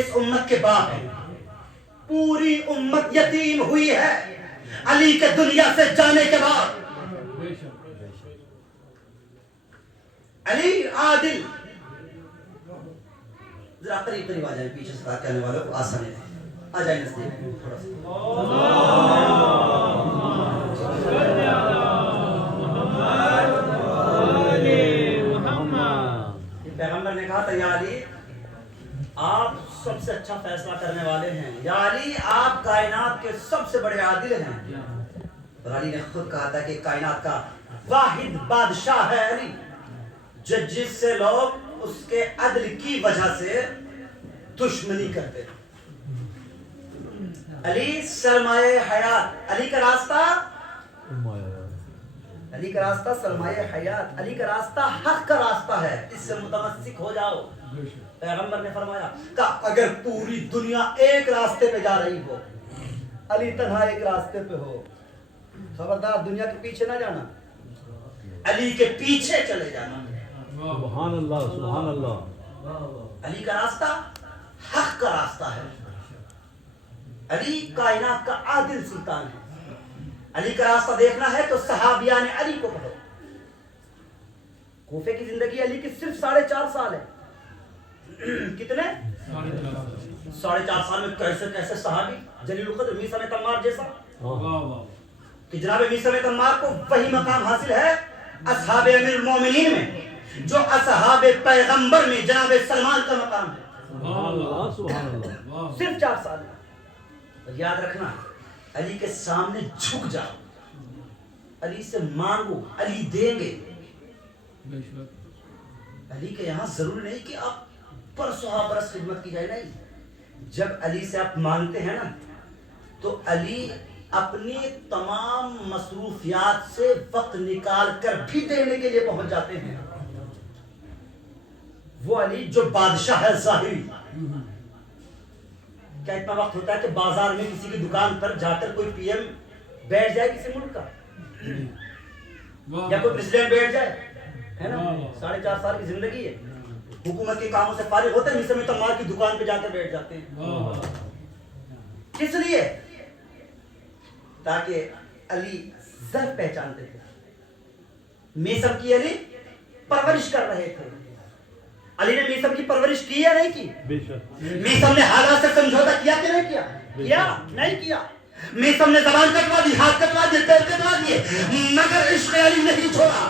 اس امت کے باپ ہیں. پوری امت یتیم ہوئی ہے علی کے دنیا سے جانے کے بعد. علی عادل, ذرا قریب قریب آ جائیں, پیچھے سے بات کرنے والوں کو آسانی ہے, آ جائیں نزدیک تھوڑا سا. پیغمبر نے کہا تھا یا علی آپ سب سے اچھا فیصلہ کرنے والے ہیں, یا علی آپ کائنات کے سب سے بڑے عادل ہیں. اور علی نے خود کہا تھا کہ کائنات کا واحد بادشاہ ہے علی، جس سے لوگ اس کے عدل کی وجہ سے دشمنی کرتے ہیں۔ علی سرمایہ حیات، علی کا راستہ، علی کا راستہ سرمایہ حیات، علی کا راستہ حق کا راستہ ہے، اس سے متمسک ہو جاؤ۔ پیغمبر نے فرمایا کہ اگر پوری دنیا ایک راستے پہ جا رہی ہو، علی تنہا ایک راستے پہ ہو، خبردار دنیا کے پیچھے نہ جانا، علی کے پیچھے چلے جانا۔ سبحان اللہ سبحان اللہ۔ علی کا راستہ حق کا راستہ ہے، علی کائنات کا عادل سلطان ہے۔ علی کا راستہ دیکھنا ہے تو صحابیان علی کو پڑھو۔ کوفے کی زندگی علی کی صرف 4.5 سال ہے۔ کتنے؟ 4.5 سال میں کیسے کیسے صحابی، جلیل القدر میثم تمار جیسا، کہ جناب میثم تمار کو وہی مقام حاصل ہے اصحاب امیر المومنین میں جو اصحاب پیغمبر میں جناب سلمان کا مقام ہے۔ سبحان اللہ سبحان اللہ۔ صرف 4 سال میں۔ اور یاد رکھنا، علی کے سامنے جھک جاؤ، علی سے مانگو، علی دیں گے۔ علی کے یہاں ضروری نہیں کہ آپ برسوں برس خدمت کی جائے، نہیں، جب علی سے آپ مانگتے ہیں نا تو علی اپنی تمام مصروفیات سے وقت نکال کر بھی دینے کے لیے پہنچ جاتے ہیں۔ وہ علی جو بادشاہ ہے ظاہری، کیا اتنا وقت ہوتا ہے کہ بازار میں کسی کی دکان پر جا کر کوئی پی ایم بیٹھ جائے کسی ملک کا، یا کوئی پریزیڈنٹ بیٹھ جائے، ہے نا؟ 4.5 سال کی زندگی ہے، حکومت کے کاموں سے فارغ ہوتے ہیں، میثم تمار کی دکان پہ جا کر بیٹھ جاتے ہیں۔ کس لیے؟ تاکہ علی ظرف پہچانتے تھے، میثم کی علی پرورش کر رہے تھے۔ علی نے میثم کی پرورش کی یا نہیں کی؟ بے شک۔ میثم نے حالات سے سمجھوتا کیا کہ نہیں کیا؟ کیا نہیں کیا؟ میثم نے زبان کٹوا دی، ہاتھ کٹوا دیے، پیر کٹوا دیے، مگر عشق علی نہیں چھوڑا۔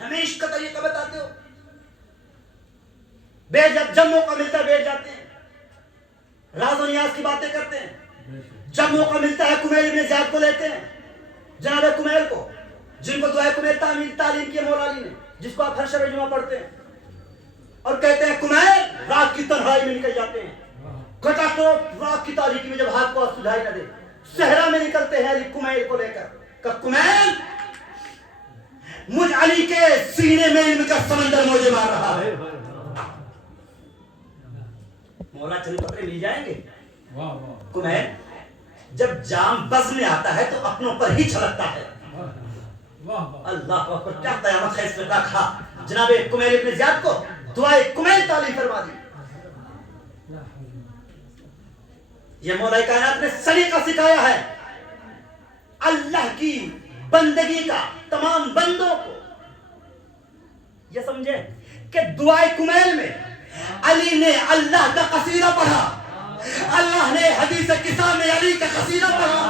ہمیں عشق کا طریقہ بتاتے ہو، بیٹھ جاتے، جب موقع ملتا ہے بیٹھ جاتے ہیں، راز و نیاز کی باتیں کرتے ہیں۔ جب موقع ملتا ہے کمیل ابن زیاد کو لیتے ہیں، جناب کمیل کو، جن کو دعائے کمیل تعلیم کی مولا علی نے، جس کو آپ ہر شب جمعہ پڑھتے ہیں، اور کہتے ہیں کمیل، رات کی تنہائی میں نکل جاتے ہیں، کٹا تو رات کی تاریکی میں جب ہاتھ کو سجھائی نہ دے، صحرا میں نکلتے ہیں علی کمیل کو لے کر کہ کمیل، مجھ علی کے سینے میں علم کا سمندر موجے مار رہا ہے۔ مولا چند پترے مل جائیں گے۔ کمیل جب جام بز میں آتا ہے تو اپنوں پر ہی چھلکتا ہے۔ اللہ اکبر، کیا قیامت ہے اس میں کھا۔ جناب کمیل ابن زیاد کو دعائے کمیل تعلیم فرما دی۔ یہ مولا کائنات نے سلیقہ سکھایا ہے اللہ کی بندگی کا تمام بندوں کو۔ یہ سمجھے کہ دعائے کمیل میں علی نے اللہ کا قصیدہ پڑھا، اللہ نے حدیث کسا میں علی کا قصیدہ پڑھا،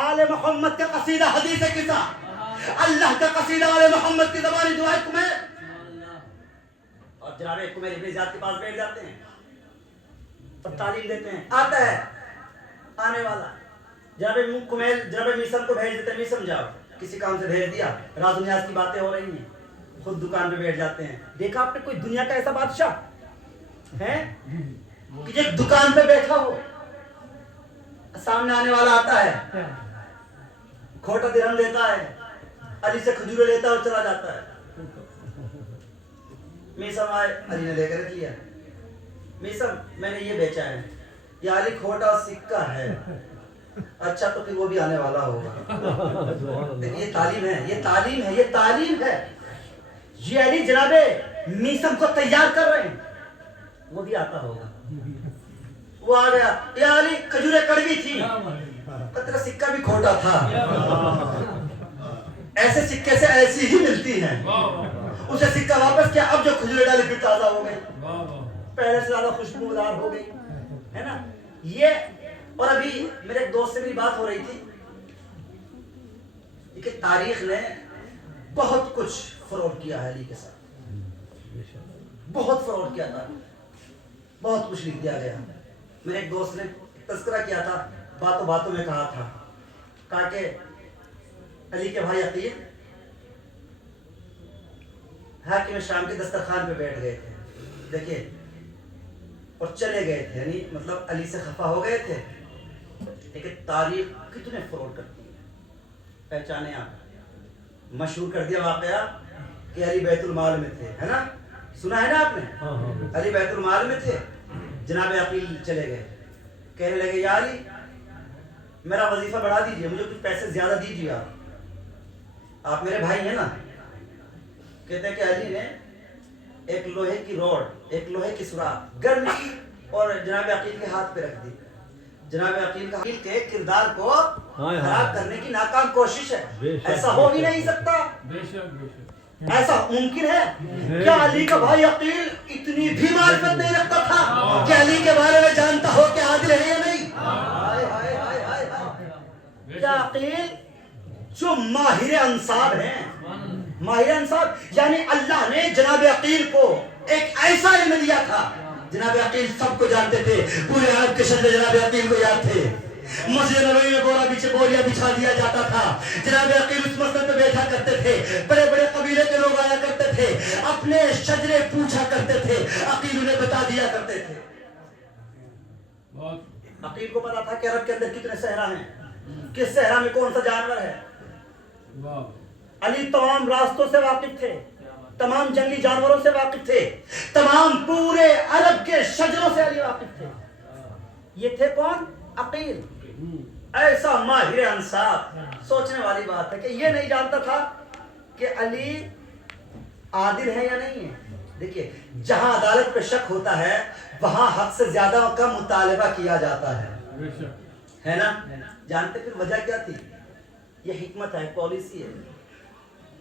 آل محمد کا قصیدہ حدیث کسا، اللہ کا قصیدہ آل محمد کی زبانی دعائے کمیل۔ اور جناب کمیل ابن زیاد کے پاس بیٹھ جاتے ہیں اور تعلیم دیتے ہیں۔ آتا ہے آنے والا، جناب کمیل جناب میثم کو بھیج دیتے ہیں، میثم جاؤ، کسی کام سے بھیج دیا، راز و نیاز کی باتیں ہو رہی ہیں، خود دکان پہ بیٹھ جاتے ہیں۔ دیکھا آپ نے کوئی دنیا کا ایسا بادشاہ ہے کہ جو دکان پہ بیٹھا ہو، سامنے آنے والا آتا ہے، کھوٹا درہم دیتا ہے، علی سے کھجورے لیتا ہے اور چلا جاتا ہے۔ میثم آئے، علی نے لے کر رکھ لیا، میثم میں نے یہ بیچا ہے، یہ علی کھوٹا سکہ ہے، اچھا تو پھر وہ بھی آنے والا ہوگا۔ یہ تعلیم ہے، یہ تعلیم ہے، یہ تعلیم ہے۔ یہ علی جناب میثم کو تیار کر رہے ہیں، وہ بھی آتا ہوگا۔ وہ آ گیا، یا علی کھجوریں کڑوی تھی، تیرا سکہ بھی کھوٹا تھا، ایسے سکے سے ایسی ہی ملتی ہیں۔ اسے سکہ واپس کیا، اب جو کھجوریں ڈالی پھر تازہ ہو گئی، پہلے سے زیادہ خوشبودار ہو گئی، ہے نا؟ یہ اور ابھی میرے ایک دوست سے میری بات ہو رہی تھی کہ تاریخ نے بہت کچھ فروڈ کیا ہے علی کے ساتھ، بہت فراڈ کیا تھا، بہت کچھ لکھ دیا گیا۔ میرے ایک دوست نے تذکرہ کیا تھا, باتوں باتوں میں کہا تھا, کہا کہ علی کے بھائی عقیل حاکم شام کے دسترخوان پہ بیٹھ گئے تھے, دیکھیے, اور چلے گئے تھے, یعنی مطلب علی سے خفا ہو گئے تھے. لیکن تاریخ کتنے فروڈ کرتی ہے, پہچانے آپ, مشہور کر دیا واقعہ کہ علی بیت المال میں تھے, ہے نا, سنا ہے نا آپ نے, علی بیت المال میں تھے, جناب عقیل چلے گئے, کہنے لگے یا علی میرا وظیفہ بڑھا دیجئے, مجھے کچھ پیسے زیادہ دیجئے, آپ میرے بھائی ہیں نا. کہتے ہیں کہ علی نے ایک لوہے کی روڈ, ایک لوہے کی سوراخ گرم کی اور جناب عقیل کے ہاتھ پہ رکھ دی. جناب عقیل کے کردار کو خراب کرنے کی ناکام کوشش ہے. ایسا ہو بھی نہیں سکتا, ایسا ممکن ہے کیا علی کا بھائی عقیل اتنی بھی معرفت نہیں رکھتا تھا کہ علی کے بارے میں جانتا ہو کہ عادل ہے یا نہیں؟ کیا عقیل جو ماہر انصاب ہیں, ماہر انصاب یعنی اللہ نے جناب عقیل کو ایک ایسا علم دیا تھا. جناب عقیل سب کو جانتے تھے, پورے عرب کے شہر جناب عقیل کو یاد تھے. مسجد نبوی میں بوریا بچھا دیا جاتا تھا, جناب عقیل اس مسجد پہ بیٹھا کرتے تھے. بڑے بڑے قبیلے کے لوگ آیا کرتے تھے, اپنے شجرے پوچھا کرتے تھے, عقیل انہیں بتا دیا کرتے تھے. عقیل کو پتا تھا کہ عرب کے اندر کتنے صحرا ہیں, کس صحرا میں کون سا جانور ہے. علی تمام راستوں سے واقف تھے, تمام جنگلی جانوروں سے واقف تھے, تمام پورے عرب کے شجروں سے علی واقف تھے. یہ تھے کون؟ عقیل, ایسا ماہر انصاف. سوچنے والی بات ہے کہ یہ نہیں جانتا تھا کہ علی عادل ہے یا نہیں ہے. دیکھیے, جہاں عدالت پہ شک ہوتا ہے وہاں حق سے زیادہ کا مطالبہ کیا جاتا ہے نا. جانتے پھر وجہ کیا تھی؟ یہ حکمت ہے, پالیسی ہے.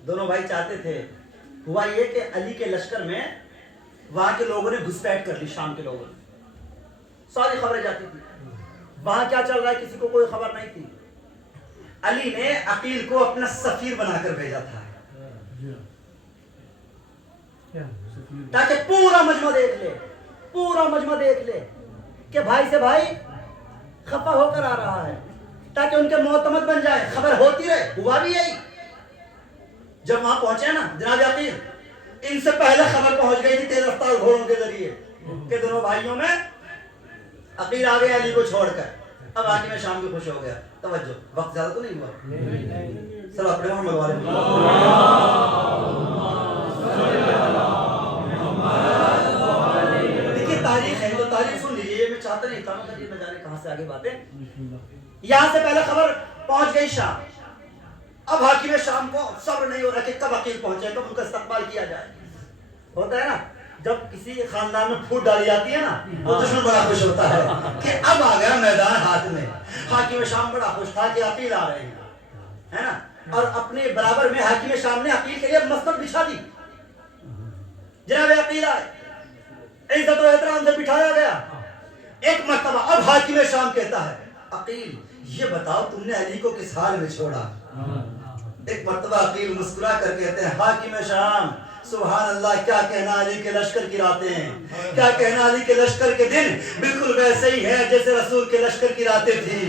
دونوں بھائی چاہتے تھے, ہوا یہ کہ علی کے لشکر میں وہاں کے لوگوں نے گھسپیٹ کر لی, شام کے لوگوں نے, ساری خبریں جاتی تھی, وہاں کیا چل رہا ہے کسی کو کوئی خبر نہیں تھی. علی نے عقیل کو اپنا سفیر بنا کر بھیجا تھا تاکہ پورا مجمع دیکھ لے, پورا مجمع دیکھ لے کہ بھائی سے بھائی خفا ہو کر آ رہا ہے, تاکہ ان کے معتمد بن جائے, خبر ہوتی رہے. ہوا بھی یہی. جب وہاں پہنچے نا جناب عقیل, ان سے پہلے خبر پہنچ گئی تھی تیز رفتار گھوڑوں کے ذریعے کہ دونوں بھائیوں میں عقیل آ گیا علی کو چھوڑ کر. اب آج میں شام کو خوش ہو گیا. توجہ, وقت زیادہ تو نہیں ہوا, سب اپنے محمد والے دیکھیے تاریخ ہے تو تاریخ سن لیجیے. میں چاہتا نہیں تھا نہ جانے کہاں سے آگے باتیں. یہاں سے پہلے خبر پہنچ گئی شام. اب حاکم شام کو صبر نہیں ہو رہا کہ کب عقیل پہنچے, کب ان کا استقبال کیا جائے. ہوتا ہے نا جب کسی خاندان میں پھوٹ ڈالی جاتی ہے نا تو دشمن بڑا خوش ہوتا ہے کہ اب آ گیا میدان ہاتھ میں. حاکم شام بڑا خوش تھا کہ عقیل آ رہے ہیں, ہے نا, اور اپنے برابر میں حاکم شام نے عقیل کے لیے مسند بچھا دی. جناب عقیل آئے, عزت و احترام سے بٹھایا گیا. ایک مرتبہ اب حاکم شام کہتا ہے, عقیل یہ بتاؤ تم نے علی کو کس حال میں چھوڑا. ایک مرتبہ عقیل مسکرا کر کہتے ہیں, حاکم شام سبحان اللہ, کیا کہنا علی کے لشکر کی راتیں ہیں, کیا کہنا علی کے لشکر کے دن بالکل ویسے ہی ہے جیسے رسول کے لشکر کی راتیں تھی,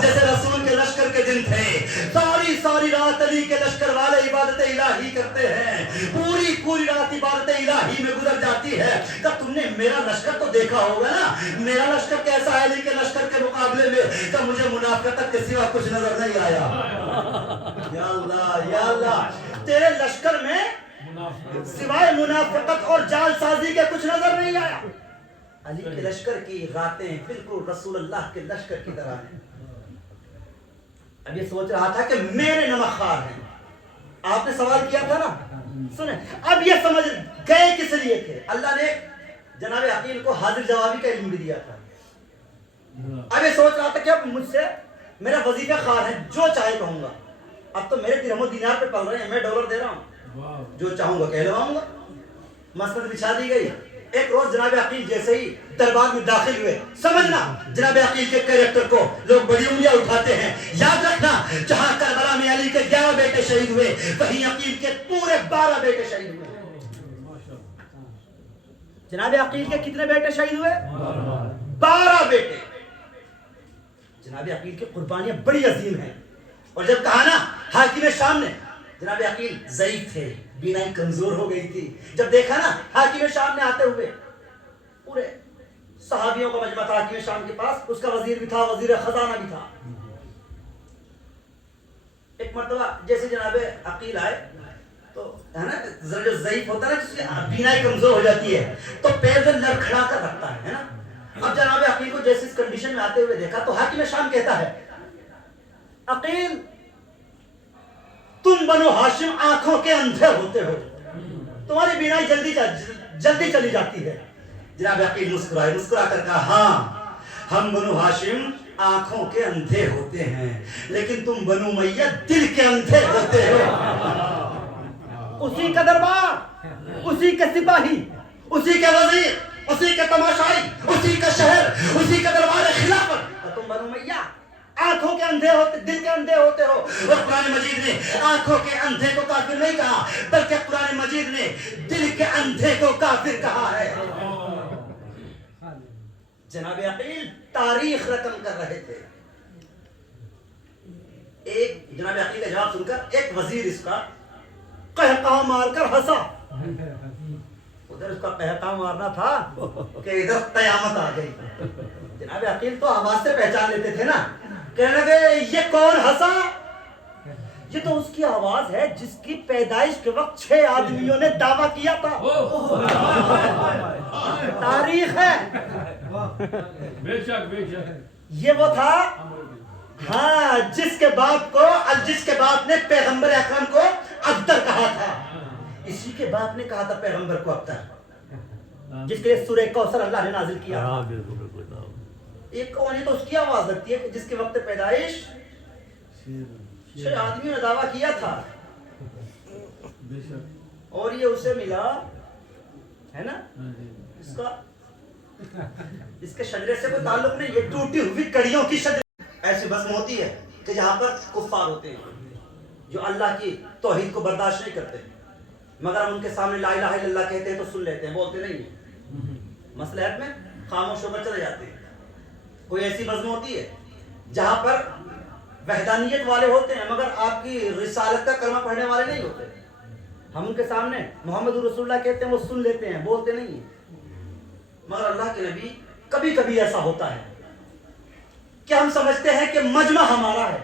جیسے رسول کے لشکر کے دن تھے. ساری ساری رات علی کے لشکر والے عبادت الہی کرتے ہیں, پوری پوری رات عبادت الہی میں گزر جاتی ہے. تب تم نے میرا لشکر تو دیکھا ہوگا نا, میرا لشکر کیسا ہے علی کے لشکر کے مقابلے میں. تب مجھے منافقت کے سوا کچھ نظر نہیں آیا. یا اللہ یا اللہ, تیرے لشکر میں سوائے منافقت اور جال سازی کے کچھ نظر نہیں آیا. علی کے لشکر کی راتیں بالکل رسول اللہ کے لشکر کی طرح ہیں. اب یہ سوچ رہا تھا کہ میرے نمک خوار ہیں. آپ نے سوال کیا تھا نا, سنیں, اب یہ سمجھ گئے کس لیے تھے. اللہ نے جناب عقیل کو حاضر جوابی کا علم بھی دیا تھا. اب یہ سوچ رہا تھا کہ اب مجھ سے میرا وظیفہ خوار ہے, جو چاہے کہوں گا. اب تو میرے درہم و دینار پہ پل رہے ہیں, میں ڈالر دے رہا ہوں, جو چاہوں گا کہلواؤں گا. مسند بچھا دی گئی. ایک روز جناب عقیل جیسے ہی دربار میں داخل ہوئے, سمجھنا جناب عقیل کے کریکٹر کو لوگ بڑی انگلیاں اٹھاتے ہیں. یاد رکھنا, جہاں کربلا میں علی کے 11 بیٹے شہید ہوئے, وہیں عقیل کے پورے 12 بیٹے شہید ہوئے. جناب عقیل کے کتنے بیٹے شہید ہوئے؟ 12 بیٹے. جناب عقیل کی قربانیاں بڑی عظیم ہیں. اور جب کہا نا حاکم شام نے، جناب عقیل ضعیف تھے، بینائی کمزور ہو گئی تھی، جب دیکھا نا حاکم شام نے آتے ہوئے، پورے صحابیوں کا مجمع تھا حاکم شام کے پاس، اس کا وزیر بھی تھا، وزیر خزانہ بھی تھا. ایک مرتبہ جیسے جناب عقیل آئے تو ہے نا ذرا جو ضعیف ہوتا ہے نا، جس کی بینائی کمزور ہو جاتی ہے تو پیر سے لڑکھڑا کر رکھتا ہے نا. اب جناب عقیل کو جیسے اس کنڈیشن میں آتے ہوئے دیکھا تو حاکم شام کہتا ہے، عقیل تم بنو ہاشم آنکھوں کے اندھے ہوتے ہو، تمہاری بینائی جلدی چلی جاتی ہے. جناب عقیل مسکرائے، مسکرا کر کہا، ہاں ہم بنو ہاشم آنکھوں کے اندھے ہوتے ہیں، لیکن تم بنو امیہ دل کے اندھے ہوتے ہو. اسی کا دربار، اسی کے سپاہی، اسی کے وزیر، اسی کے تماشائی، اسی کا شہر، اسی کا دربار خلافت، اور تم بنو امیہ آنکھوں کے اندھے ہوتے، دل کے اندھے ہوتے ہو. اور قرآن مجید نے آنکھوں کے اندھے کو کافر نہیں کہا، بلکہ قرآن مجید نے دل کے اندھے کو کافر کہا ہے. جناب عقیل تاریخ رقم کر رہے تھے. ایک جناب عقیل کا جواب سن کر ایک وزیر اس کا قہقہ مار کر ہنسا. ادھر اس کا قہقہ مارنا تھا کہ ادھر قیامت آ گئی. جناب عقیل تو آواز سے پہچان لیتے تھے نا، کہنے لگے یہ کون ہنسا؟ یہ تو اس کی آواز ہے جس کی پیدائش کے وقت 6 آدمیوں نے دعویٰ کیا تھا. تاریخ ہے. بے شک بے شک. یہ وہ تھا ہاں جس کے باپ نے پیغمبر اکرم کو ابتر کہا تھا. اسی کے باپ نے کہا تھا پیغمبر کو ابتر، جس کے لیے سورہ کوثر اللہ نے نازل کیا. ایک کون تو اس کی آواز لگتی ہے کہ جس کے وقت پیدائش 6 آدمیوں نے دعویٰ کیا تھا، اور یہ اسے ملا ہے نا. اس کے شجرے سے کوئی تعلق نہیں، یہ ٹوٹی ہوئی کڑیوں کی شجر. ایسی بزم ہوتی ہے کہ جہاں پر کفار ہوتے ہیں جو اللہ کی توحید کو برداشت نہیں کرتے، مگر ہم ان کے سامنے لا الہ الا اللہ کہتے ہیں تو سن لیتے ہیں، بولتے نہیں ہیں. مصلحت میں خاموش ہو کر چلے جاتے ہیں. کوئی ایسی بزم ہوتی ہے جہاں پر وحدانیت والے ہوتے ہیں مگر آپ کی رسالت کا کلمہ پڑھنے والے نہیں ہوتے. ہم ان کے سامنے محمد رسول اللہ کہتے ہیں، وہ سن لیتے ہیں، بولتے نہیں ہیں. مگر اللہ کے نبی کبھی کبھی ایسا ہوتا ہے کہ ہم سمجھتے ہیں کہ مجمع ہمارا ہے،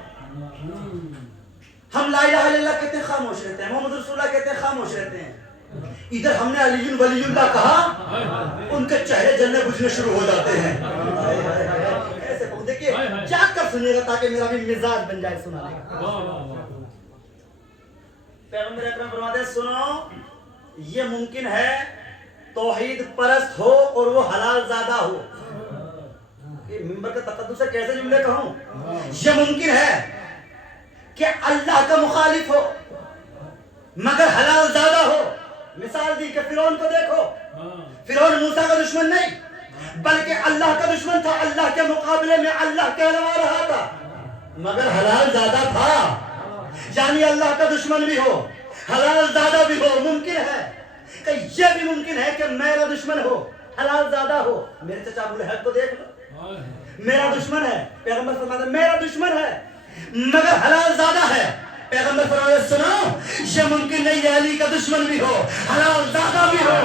ہم لا الہ الا اللہ کہتے ہیں خاموش رہتے ہیں، محمد رسول اللہ کہتے ہیں خاموش رہتے ہیں. ادھر ہم نے علی ولی اللہ کہا، ان کے چہرے جلنے بجھنے شروع ہو جاتے ہیں. ایسے دیکھیے جاگ کر سنیے گا تاکہ میرا بھی مزاج بن جائے سنانے کا. پیغمبر اکرم فرماتے ہیں سنو، یہ ممکن ہے توحید پرست ہو اور وہ حلال زادہ ہو. یہ منبر کا تقدس ہے، کیسے جملے کہوں. یہ ممکن ہے کہ اللہ کا مخالف ہو مگر حلال زادہ ہو. مثال دی کہ فرعون کو دیکھو، فرعون موسیٰ کا دشمن نہیں بلکہ اللہ کا دشمن تھا. اللہ کے مقابلے میں اللہ کہلوا رہا تھا مگر حلال زادہ تھا. یعنی اللہ کا دشمن بھی ہو، حلال زادہ بھی ہو. ممکن ہے کہ یہ بھی ممکن ہے کہ میرا دشمن ہو، حلال زادہ ہو. میرے چچا ابو لہب کو دیکھ لو، میرا دشمن ہے. پیغمبر فرماتے ہیں میرا دشمن ہے مگر حلال زادہ ہے. پیغمبر فرماتے ہیں سنو، یہ ممکن نہیں ہے علی کا دشمن بھی ہو، حلال زادہ بھی ہو.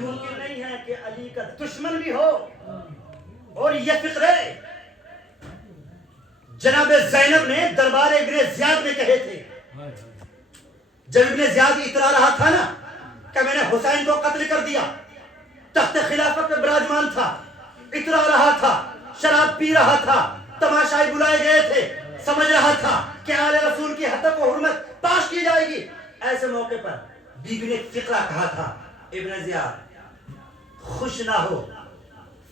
ممکن نہیں ہے کہ علی کا دشمن بھی ہو. اور یہ فقرے جناب زینب نے دربار ابن زیاد میں کہے تھے. جب ابن زیاد اترا رہا تھا نا کہ میں نے حسین کو قتل کر دیا، تخت خلافت پہ براجمان تھا، اترا رہا تھا، شراب پی رہا تھا، تماشائی بلائے گئے تھے، سمجھ رہا تھا کہ آل رسول کی حتق و حرمت پاش کی جائے گی. ایسے موقع پر بیوی نے فقرہ کہا تھا، ابن زیاد خوش نہ ہو،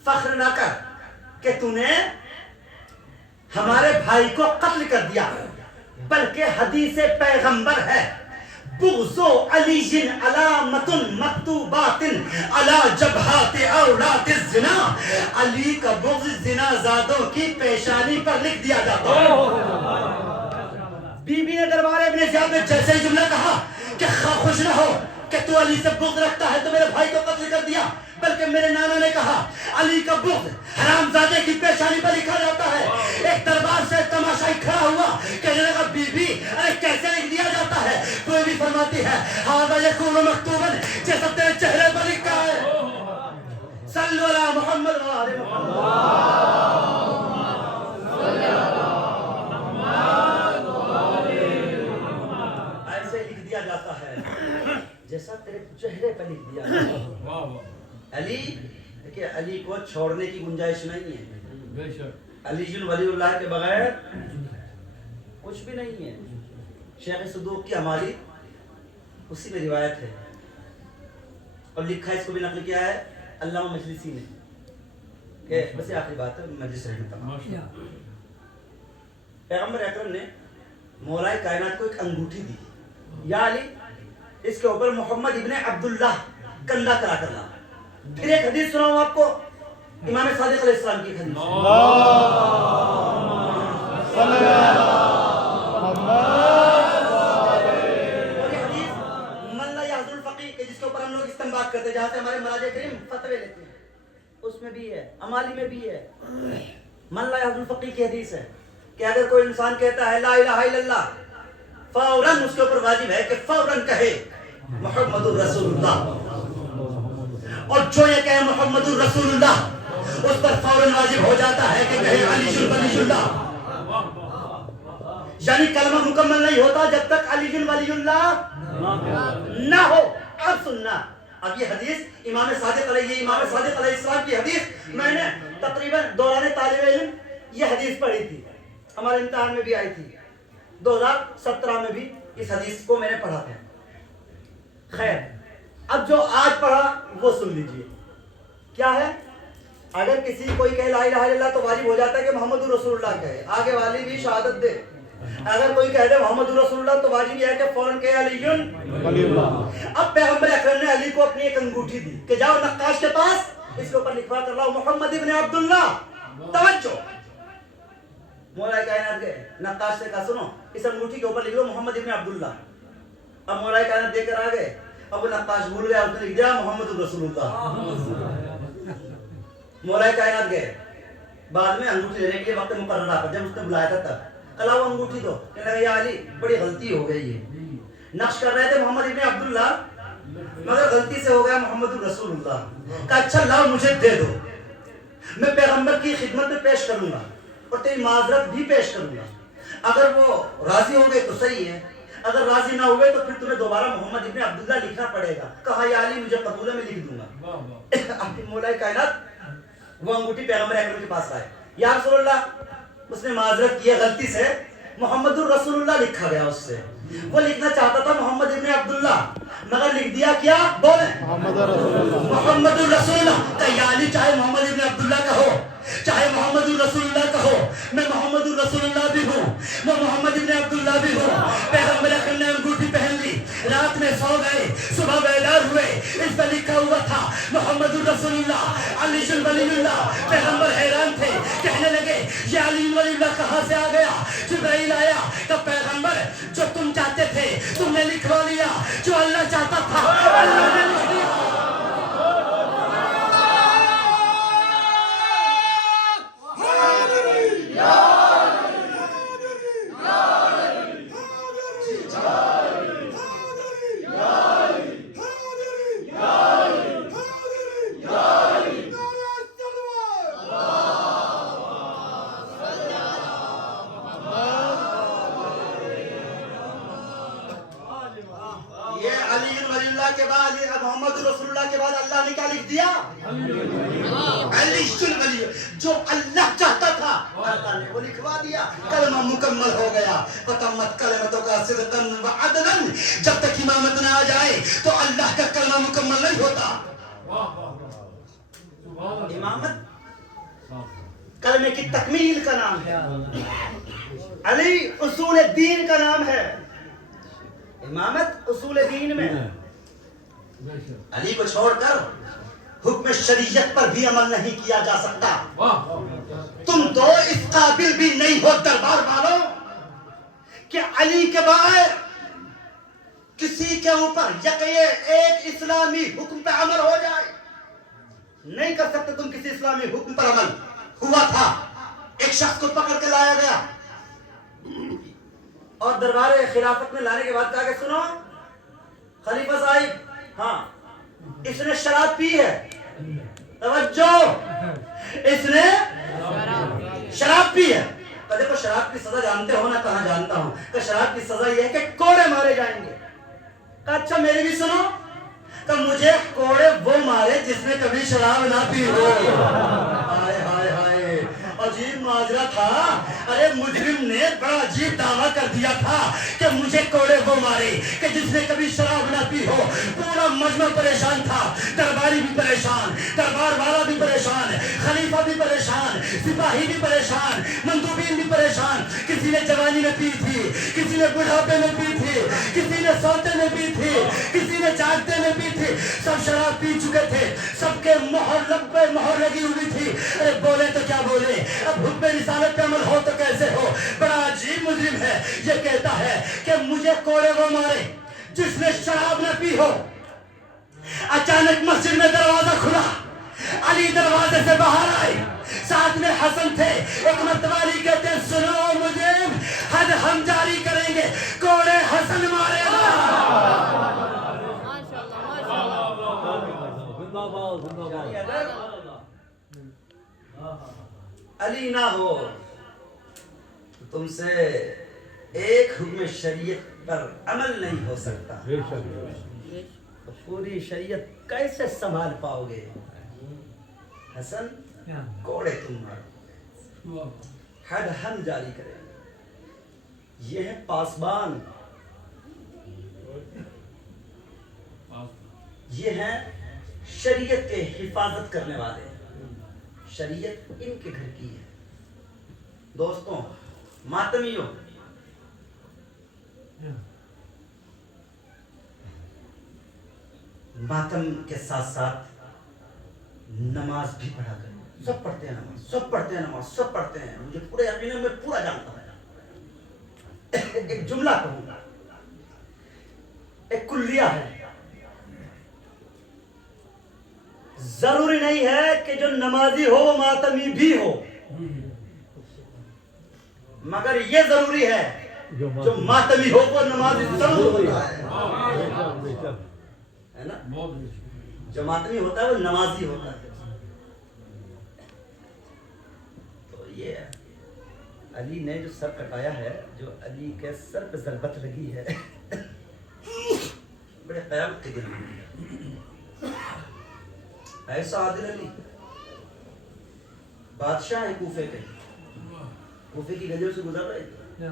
فخر نہ کر کہ تو نے ہمارے بھائی کو قتل کر دیا، بلکہ حدیث پیغمبر ہے بغض علی علامت مکتوبات علی جبہات اولاد الزنا. علی کا بغض زنا زادوں کی پیشانی پر لکھ دیا جاتا ہے. بی بی نے دربار ابن زیاد میں جیسے ہی جملہ کہا کہ خوش نہ ہو کہ تو علی سے بغض رکھتا ہے تو میرے بھائی کو قتل کر دیا، بلکہ میرے نانا نے کہا علی کا بغض حرام زادے کی پیشانی پر لکھا جاتا ہے. ایک دربار سے تماشائی کھڑا ہوا، کہنے لگا بی بی ارے کیسے لکھ دیا جاتا ہے؟ کوئی بھی فرماتی ہے ھذا یکون مکتوبا، جیسا تیرے چہرے پر لکھا ہے. صلو علی محمد و آل محمد. ایسے لکھ دیا جاتا ہے جیسا تیرے چہرے پر لکھ دیا جاتا ہے. علی دیکھیں، علی کو چھوڑنے کی گنجائش نہیں ہے. علی جن ولی اللہ کے بغیر کچھ بھی نہیں ہے. شیخ صدوق کی ہماری اسی میں روایت ہے اور لکھا اس کو بھی نقل کیا ہے علامہ مجلسی نے کہ بس یہ آخری بات ہے مجلس رہنے تمام. پیغمبر اکرم نے مولائے کائنات کو ایک انگوٹھی دی، یا علی اس کے اوپر محمد ابن عبداللہ کندہ کرا کر لا. پھر ایک حدیث سناؤں آپ کو، امام صادق علیہ السلام کی حدیث. اور یہ حدیث من لا یحضر الفقیہ کہ جس کے اوپر ہم لوگ استنباط کرتے جہاں سے ہمارے مراجع کریم فتوے لیتے ہیں، اس میں بھی ہے، امالی میں بھی ہے. من لا یحضر الفقیہ کی حدیث ہے کہ اگر کوئی انسان کہتا ہے لا الہ الا اللہ، فوراً اس کے اوپر واجب ہے کہ فوراً کہے محمد الرسول اللہ. اور جو یہ کہے محمد الرسول اللہ اس پر فوراً واجب ہو جاتا ہے کہ کہے علی ولی اللہ. یعنی کلمہ مکمل نہیں ہوتا جب تک علی ولی اللہ نہ ہو. اب سننا، اب یہ حدیث امام صادق علیہ السلام کی حدیث میں نے تقریباً دوران طالب علم یہ حدیث پڑھی تھی، ہمارے امتحان میں بھی آئی تھی، 2017 میں بھی اس حدیث کو میں نے پڑھا تھا. خیر، اب جو آج پڑھا وہ سن لیجئے. کیا ہے؟ اگر کسی کوئی کہے لا الہ الا اللہ تو واجب ہو جاتا ہے کہ محمد رسول اللہ کہے، آگے والی بھی شہادت دے. اگر کوئی کہہ دے محمد رسول اللہ تو واجب یہ ہے کہ فوراً کہے علی ولی اللہ. اب پیغمبر اکرم نے علی کو اپنی ایک انگوٹھی دی کہ جاؤ نقاش کے پاس، اس کے اوپر لکھوا کر لاؤ محمد ابن عبداللہ. توجہ، مولا کائنات گئے، نقاش سے کہا سنو اس انگوٹھی کے اوپر لکھ لو محمد ابن عبداللہ. اب مولا کائنات دے کر آ گئے، اب وہ نقاش بھول گیا، اس نے لکھ دیا محمد رسول اللہ. مولا کائنات گئے، بعد میں انگوٹھی لینے کے لیے وقت مقررہ پر جب اس نے بلایا تھا تب اللہ وہ انگوٹھی دو. کہنے لگا یا علی بڑی غلطی ہو گئی ہے، نقش کر رہے تھے محمد ابن عبداللہ مگر غلطی سے ہو گیا محمد الرسول اللہ. کہا اچھا لاؤ مجھے دے دو، میں پیغمبر کی خدمت میں پیش کروں گا اور تیری معذرت بھی پیش کروں گا. اگر وہ راضی ہوں گے تو صحیح ہے، اگر راضی نہ ہوئے تو پھر تمہیں دوبارہ محمد ابن عبداللہ لکھنا پڑے گا. کہا یا علی مجھے قبول ہے، میں لکھ دوں گا. مولا کائنات وہ انگوٹھی پیغمبر اکرم کے پاس آئے، یا رسول اللہ اس نے معذرت کی ہے، غلطی سے محمد الرسول اللہ لکھا گیا. اس سے وہ لکھنا چاہتا تھا محمد ابن عبداللہ مگر لکھ دیا کیا؟ بولیں محمد الرسول اللہ. کہ یا علی چاہے محمد ابن عبداللہ کا ہو چاہے محمد الرسول اللہ کا ہو، میں محمد الرسول اللہ بھی ہوں، میں محمد ابن عبداللہ بھی ہوں. پیغمبر اکرم نے انگوٹھی پہن لی، رات میں سو گئے، صبح بیدار ہوئے، اس پر لکھا ہوا تھا محمد الرسول اللہ علی ولی اللہ. پیغمبر حیران تھے، کہنے لگے یہ علی ولی اللہ کہاں سے آ گیا؟ جبرائیل آیا کہ پیغمبر جو تم چاہتے تھے تم نے لکھوا لیا، جو اللہ چاہتا تھا اللہ نے لکھ دیا. کے بعد محمد رسول اللہ کے بعد اللہ نے کیا لکھ دیا؟ علی ولی، جو اللہ چاہتا تھا اللہ نے وہ لکھوا دیا. کلمہ مکمل ہو گیا. فتمت کلمتوں کا صدقا وعدلا. جب تک امامت نہ آ جائے تو اللہ کا کلمہ مکمل نہیں ہوتا. امامت کلمے کی تکمیل کا نام ہے، علی اصول دین کا نام ہے. امامت اصول دین میں ہے۔ بے شک علی کو چھوڑ کر حکم شریعت پر بھی عمل نہیں کیا جا سکتا۔ واہ تم تو اس قابل بھی نہیں ہو دربار والوں کہ علی کے بعد کسی کے اوپر ایک اسلامی حکم پہ عمل ہو جائے۔ نہیں کر سکتے تم کسی اسلامی حکم پر عمل۔ ہوا تھا ایک شخص کو پکڑ کے لایا گیا اور دربار خلافت میں لانے کے بعد کہا کہ سنو خلیفہ صاحب، ہاں اس نے شراب پی ہے، توجہ، اس نے شراب پی ہے۔ تو دیکھو شراب کی سزا جانتے ہو نا؟ کہاں جانتا ہوں کہ شراب کی سزا یہ ہے کہ کوڑے مارے جائیں گے۔ کہ اچھا میری بھی سنو، کہ مجھے کوڑے وہ مارے جس نے کبھی شراب نہ پی ہو۔ ہائے ہائے ہائے، عجیب ماجرا تھا۔ ارے مجرم نے بڑا عجیب دعویٰ کر دیا تھا کہ مجھے کوڑے وہ مارے کہ جس نے کبھی شراب نہ پی ہو۔ پورا مجمع پریشان تھا، درباری بھی پریشان، دربار والا بھی پریشان، خلیفہ بھی پریشان، سپاہی بھی پریشان، مندوبین بھی پریشان۔ کسی نے جوانی میں پی تھی، کسی نے بڑھاپے میں پی تھی، کسی نے سوتے میں پی تھی، کسی نے جاگتے میں پی تھی، سب شراب پی چکے تھے، سب کے مہر لب پہ مہر لگی ہوئی تھی۔ ارے بولے تو کیا بولے، اب حکم رسالت پہ عمل ہو تو کیسے ہو؟ بڑا عجیب مجرم ہے، یہ کہتا ہے کہ مجھے کوڑے وہ مارے جس نے شراب نہ پی ہو۔ اچانک مسجد میں دروازہ کھلا، علی دروازے سے باہر آئے، ساتھ میں حسن تھے۔ ایک مرتبہ علی کہتے ہیں سنو مجرم، حد ہم جاری کریں گے، کوڑے حسن مارے گا۔ علی نہ ہو تو تم سے ایک حکم شریعت پر عمل نہیں ہو سکتا۔ بے شک تو پوری شریعت کیسے سنبھال پاؤ گے؟ حسن کوڑے تم مارو، حد ہم جاری کریں گے۔ یہ ہے پاسبان، یہ ہیں شریعت کے حفاظت کرنے والے۔ شریعت ان کے گھر کی ہے۔ دوستوں، ماتمیوں، ماتم کے ساتھ ساتھ نماز بھی پڑھا کریں۔ سب پڑھتے ہیں نماز، سب پڑھتے ہیں نماز، سب پڑھتے ہیں، مجھے پورے یقین ہے، میں پورا جانتا ہوں۔ ایک جملہ کہوں گا، ایک کلیہ ہے، ضروری نہیں ہے کہ جو نمازی ہو وہ ماتمی بھی ہو، مگر یہ ضروری ہے جو ماتمی ہو وہ نمازی ضرور ہوتا ہے نا؟ جو ماتمی ہوتا ہے وہ نمازی ہوتا ہے۔ تو یہ علی نے جو سر کٹایا ہے، جو علی کے سر پہ ضربت لگی ہے، بڑے قیامت کے دن میں ایسا عادل علی بادشاہ ہے کوفے کے، کوفے کی گلیوں سے گزر رہے تھے،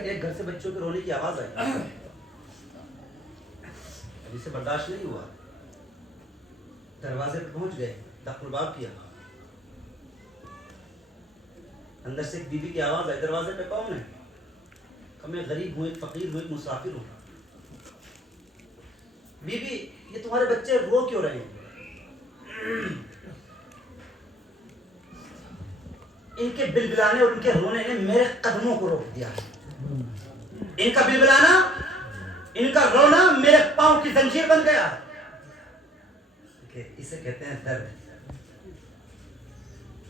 ایک گھر سے بچوں کے رونے کی آواز آئی، علی سے برداشت نہیں ہوا، دروازے پہ پہنچ گئے، دق الباب کیا، اندر سے ایک بیوی کی آواز آئی، دروازے پہ کون ہے؟ کہ میں غریب ہوں، ایک فقیر ہوں، ایک مسافر ہوں۔ بیوی، یہ تمہارے بچے رو کیوں رہے ہیں؟ ان کے بلبلانے اور ان کے رونے نے میرے قدموں کو روک دیا۔ ان کا بلبلانا، ان کا رونا میرے پاؤں کی زنجیر بن گیا۔ اسے کہتے ہیں درد۔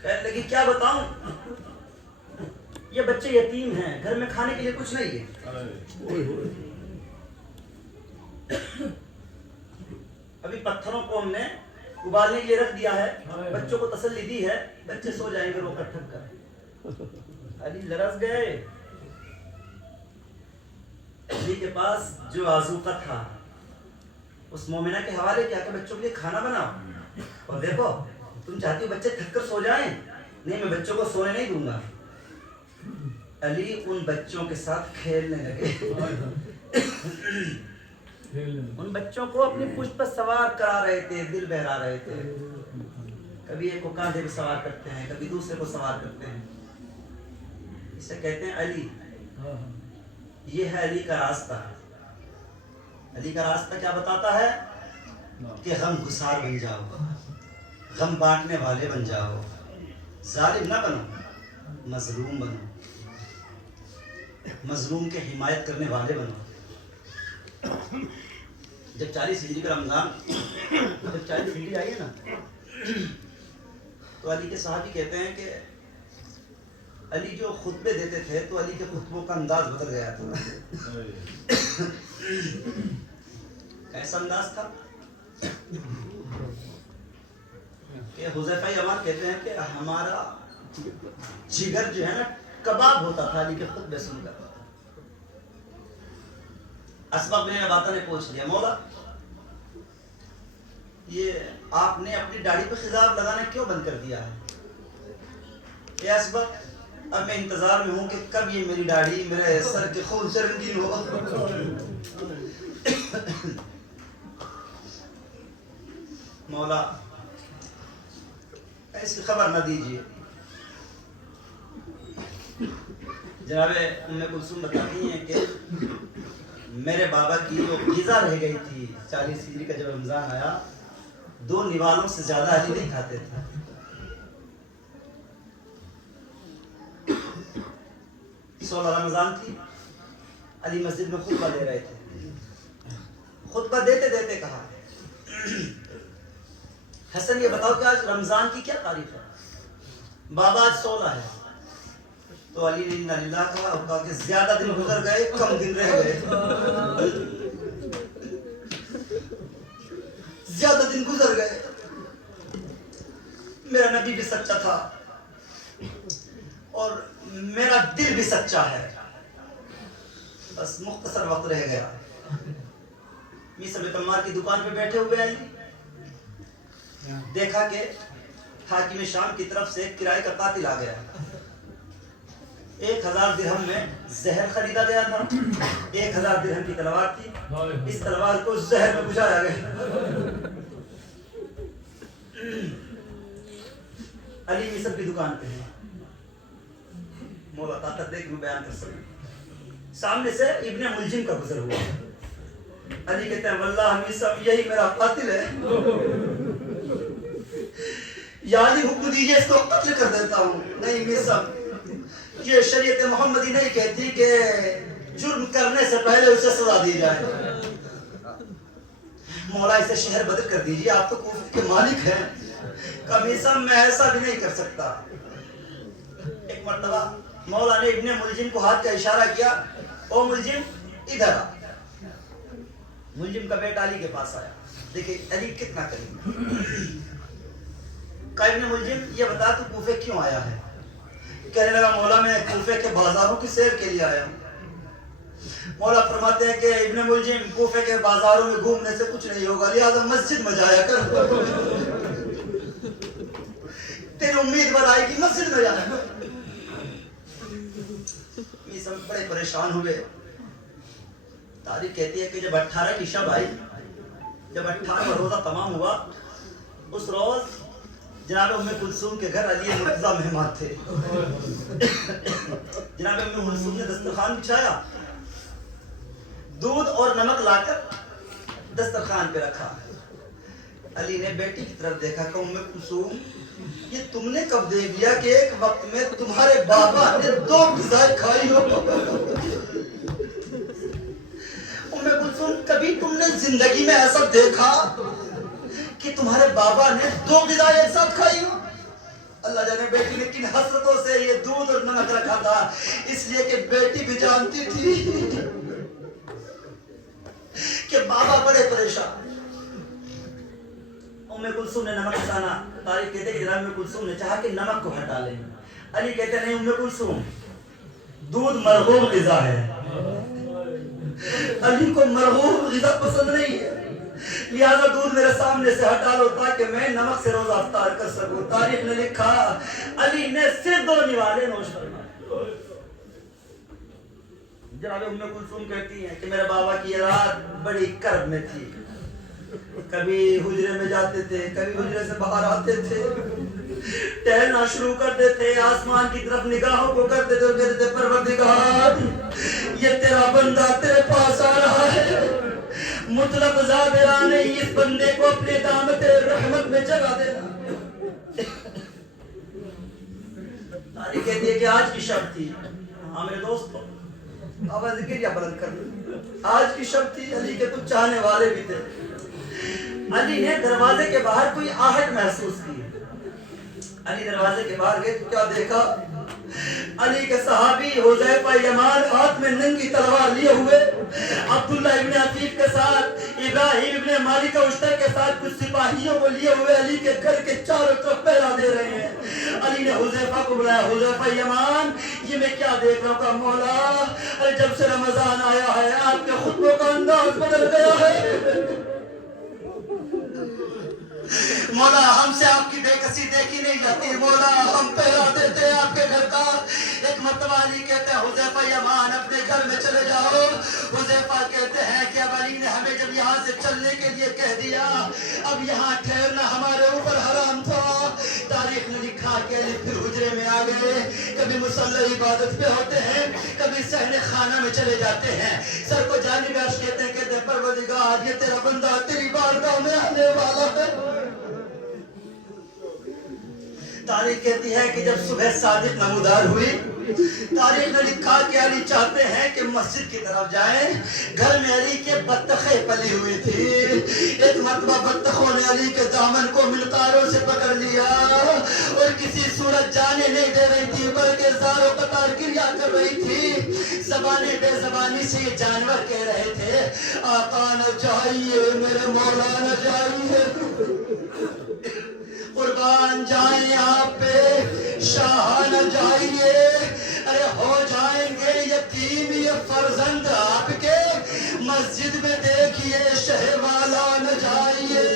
کہنے لگی کیا بتاؤں، یہ بچے یتیم ہیں، گھر میں کھانے کے لیے کچھ نہیں ہے، ابھی پتھروں کو ہم نے ابالنے کے لیے رکھ دیا ہے، بچوں کو تسلی دی ہے، بچے سو جائیں گے رو کر تھک کر۔ علی لرز گئے۔ علی کے پاس جو آذوقہ تھا اس مومنہ کے حوالے کیا کہ بچوں کے لیے کھانا بناؤ، اور دیکھو تم چاہتی ہو بچے تھک کر سو جائیں، نہیں میں بچوں کو سونے نہیں دوں گا۔ علی ان بچوں کے ساتھ کھیلنے لگے، ان بچوں کو اپنی پشت پر سوار کرا رہے تھے، دل بہلا رہے تھے، کبھی ایک کو کاندھے پہ سوار کرتے ہیں، کبھی دوسرے کو سوار کرتے ہیں۔ اسے کہتے ہیں علی۔ یہ ہے علی کا راستہ. علی کا راستہ کیا بتاتا ہے؟ کہ غم گسار بن جاؤ, غم بانٹنے والے بن جاؤ, ظالم نہ بنو, مظلوم بنو, مظلوم کے حمایت کرنے والے بنو. جب 40 ہجری کا رمضان، جب 40 ہجری آئی ہے نا، تو علی کے صحابی کہتے ہیں کہ علی جو خطبے دیتے تھے تو علی کے خطبوں کا انداز بدل گیا تھا. کیسا انداز تھا کہ حذیفہ یمان کہتے ہیں کہ ہمارا جگر جو ہے نا کباب ہوتا تھا علی کے خطبے سن کر. اسبق بن رباطہ نے پوچھ لیا، مولا یہ آپ نے اپنی داڑھی پہ خضاب لگانا کیوں بند کر دیا ہے؟ اے اسبق، اب میں انتظار میں ہوں کہ کب یہ میری داڑھی میرے سر کے خون سے رنگین ہو. مولا اس کی خبر نہ دیجیے. جناب ام کلثوم بتاتی ہیں کہ میرے بابا کی جو غذا رہ گئی تھی 40 ہجری کا جب رمضان آیا، 2 نوالوں سے زیادہ علی نہیں کھاتے تھے. 16 رمضان تھی، علی مسجد میں خطبہ دے رہے تھے. خطبہ دیتے دیتے کہا، حسن یہ بتاؤ کہ آج رمضان کی کیا تاریخ ہے؟ بابا آج 16 ہے. تو علی نے انا للہ کہا اور کہا کہ زیادہ دن گزر گئے، کم دن رہ گئے. زیادہ دن گزر گئے. میرا نبی بھی سچا تھا اور میرا دل بھی سچا ہے، بس مختصر وقت رہ گیا. میسر تمار کی دکان پہ بیٹھے ہوئے علی دیکھا کہ حاکم شام کی طرف سے کرائے کا قاتل آ گیا. 1000 درہم میں زہر خریدا گیا تھا. 1000 درہم کی تلوار تھی، اس تلوار کو زہر میں بجھایا گیا. علی مصر کی دکان پہ ہے. مولا طاقت دیکھ میں بیان کر سکوں. سامنے سے ابن ملجم کا گزر ہوا. علی کہتے ہیں واللہ مصر یہی میرا قاتل ہے. یا علی حکم دیجئے اس کو قتل کر دیتا ہوں. نہیں مصر، یہ شریعت محمدی نہیں کہتی کہ جرم کرنے سے پہلے اسے سزا دی جائے. مولا اسے شہر بدر کر دیجئے، آپ تو کوفہ کے مالک ہیں. کبھی سب میں ایسا بھی نہیں کر سکتا. ایک مرتبہ مولا نے ابن ملجم کو ہاتھ کا اشارہ کیا، او ملجم ادھر آ. ملجم کا بیٹا علی کے پاس آیا. دیکھیں علی کتنا کریم. کہا ابن ملجم یہ بتا تو کوفہ کیوں آیا ہے؟ کہنے لگا مولا میں کوفہ کے بازاروں کی سیر کے لیے آیا ہوں. مولا فرماتے ہیں کہ ابن ملجم کوفہ کے بازاروں میں گھومنے سے کچھ نہیں ہوگا، لہذا مسجد میں جایا کر. تیری امید بنائے گی مسجد میں جانا. یہ سب بڑے پریشان ہوئے. تاریخ کہتی ہے کہ جب 18 کی شب آئی، جب 18واں روزہ تمام ہوا، اس روز جناب ام کلثوم کے گھر علی مرتضیٰ مہمان تھے. جناب ام کلثوم نے دسترخوان بچھایا، دودھ اور نمک لا کر دسترخوان پہ رکھا. علی نے بیٹی کی طرف دیکھا کہ ام کلثوم یہ تم نے کب دیکھ لیا کہ ایک وقت میں تمہارے بابا نے 2 غذائیں کھائی ہو؟ ام کلثوم کبھی تم نے زندگی میں ایسا دیکھا کہ تمہارے بابا نے 2 غذائیں ایک ساتھ کھائی ہو؟ اللہ جانے بیٹی نے کن حسرتوں سے یہ دودھ اور نمک رکھا تھا، اس لیے کہ بیٹی بھی جانتی تھی کہ بابا بڑے پریشان. ام کلثوم نے نمک ہٹانا. تاریخ کہتے ہیں کہ جناب ام کلثوم نے چاہا کہ نمک کو ہٹا لیں. علی کہتے ہیں نہیں ام کلثوم، دودھ مرغوب غذا ہے. علی کو مرغوب غذا پسند نہیں ہے، لہذا دودھ میرے سامنے سے ہٹا لو تاکہ میں نمک سے روزہ افطار کر سکوں. تاریخ نے لکھا علی نے صرف 2 نوالے نوش فرمائے. جناب ام کلثوم کہتی ہیں کہ میرے بابا کی رات بڑی کرب میں تھی. کبھی حجرے میں جاتے تھے، کبھی حجرے سے باہر آتے تھے. ٹہلنا شروع کر دیتے، آسمان کی طرف نگاہوں کو کرتے تھے اور کہتے تھے پروردگار یہ تیرا بندہ تیرے پاس آ رہا ہے، مطلب زادرانِ اس بندے کو اپنے دامت رحمت میں جگہ دینا۔ تاریخ کہتی ہے کہ آج کی شب تھی، ہاں میرے دوستو آواز ذکر یا بلند کر لیں، آج کی شب تھی، علی کے کچھ چاہنے والے بھی تھے۔ علی نے دروازے کے باہر کوئی آہٹ محسوس کی، علی دروازے کے باہر گئے تو کیا دیکھا؟ علی کے صحابی حذیفہ یمان ہاتھ میں ننگی تلوار لیے ہوئے، عبداللہ ابن عفیف کے ساتھ، ابراہیم ابن مالک اشتر کے ساتھ کچھ سپاہیوں کو لیے ہوئے علی کے گھر کے چاروں طرف پہرا دے رہے ہیں۔ علی نے حذیفہ کو بلایا، حذیفہ یمان یہ میں کیا دیکھ رہا ہوں؟ کہا مولا ارے جب سے رمضان آیا ہے آپ کے خطبوں کا انداز بدل گیا ہے، مولا ہم سے آپ کی بے کسی دیکھی نہیں جاتی، مولا ہم پہرا دیتے ہیں آپ کے گھر کا۔ ایک مرتبہ علی کہتے ہیں حذیفہ یمان اپنے گھر میں چلے جاؤ۔ حذیفہ کہتے ہیں کہ اب علی نے ہمیں جب یہاں سے چلنے کے لیے کہہ دیا، اب یہاں ٹھہرنا ہمارے اوپر حرام تھا۔ تاریخ نے لکھا کہ علی پھر حجرے میں آ گئے، کبھی مصلی عبادت پہ ہوتے ہیں، کبھی صحن خانہ میں چلے جاتے ہیں، سر کو جانب عرش کہتے ہیں پروردگار یہ تیرا بندہ تیری بارگاہ میں آنے والا ہے۔ تاریخ کہتی ہے کہ جب صبح صادق نمودار ہوئی، تاریخ نے لکھا کہ علی چاہتے ہیں کہ مسجد کی طرف جائیں، گھر میں علی کے بطخیں پلی ہوئی تھی۔ ایک مرتبہ بطخوں نے علی کے دامن کو منقاروں سے پکڑ لیا اور کسی صورت جانے نہیں دے رہی تھی بلکہ زار و قطار گریہ کر رہی تھی۔ زبانِ بے زبانی سے یہ جانور کہہ رہے تھے آقا نہ جائیے میرے مولا نہ جائیے، قربان جائیں آپ پہ شاہ نہ جائیے، ارے ہو جائیں گے یتیم یہ فرزند آپ کے، مسجد میں دیکھیے شہ والا نہ جائیے۔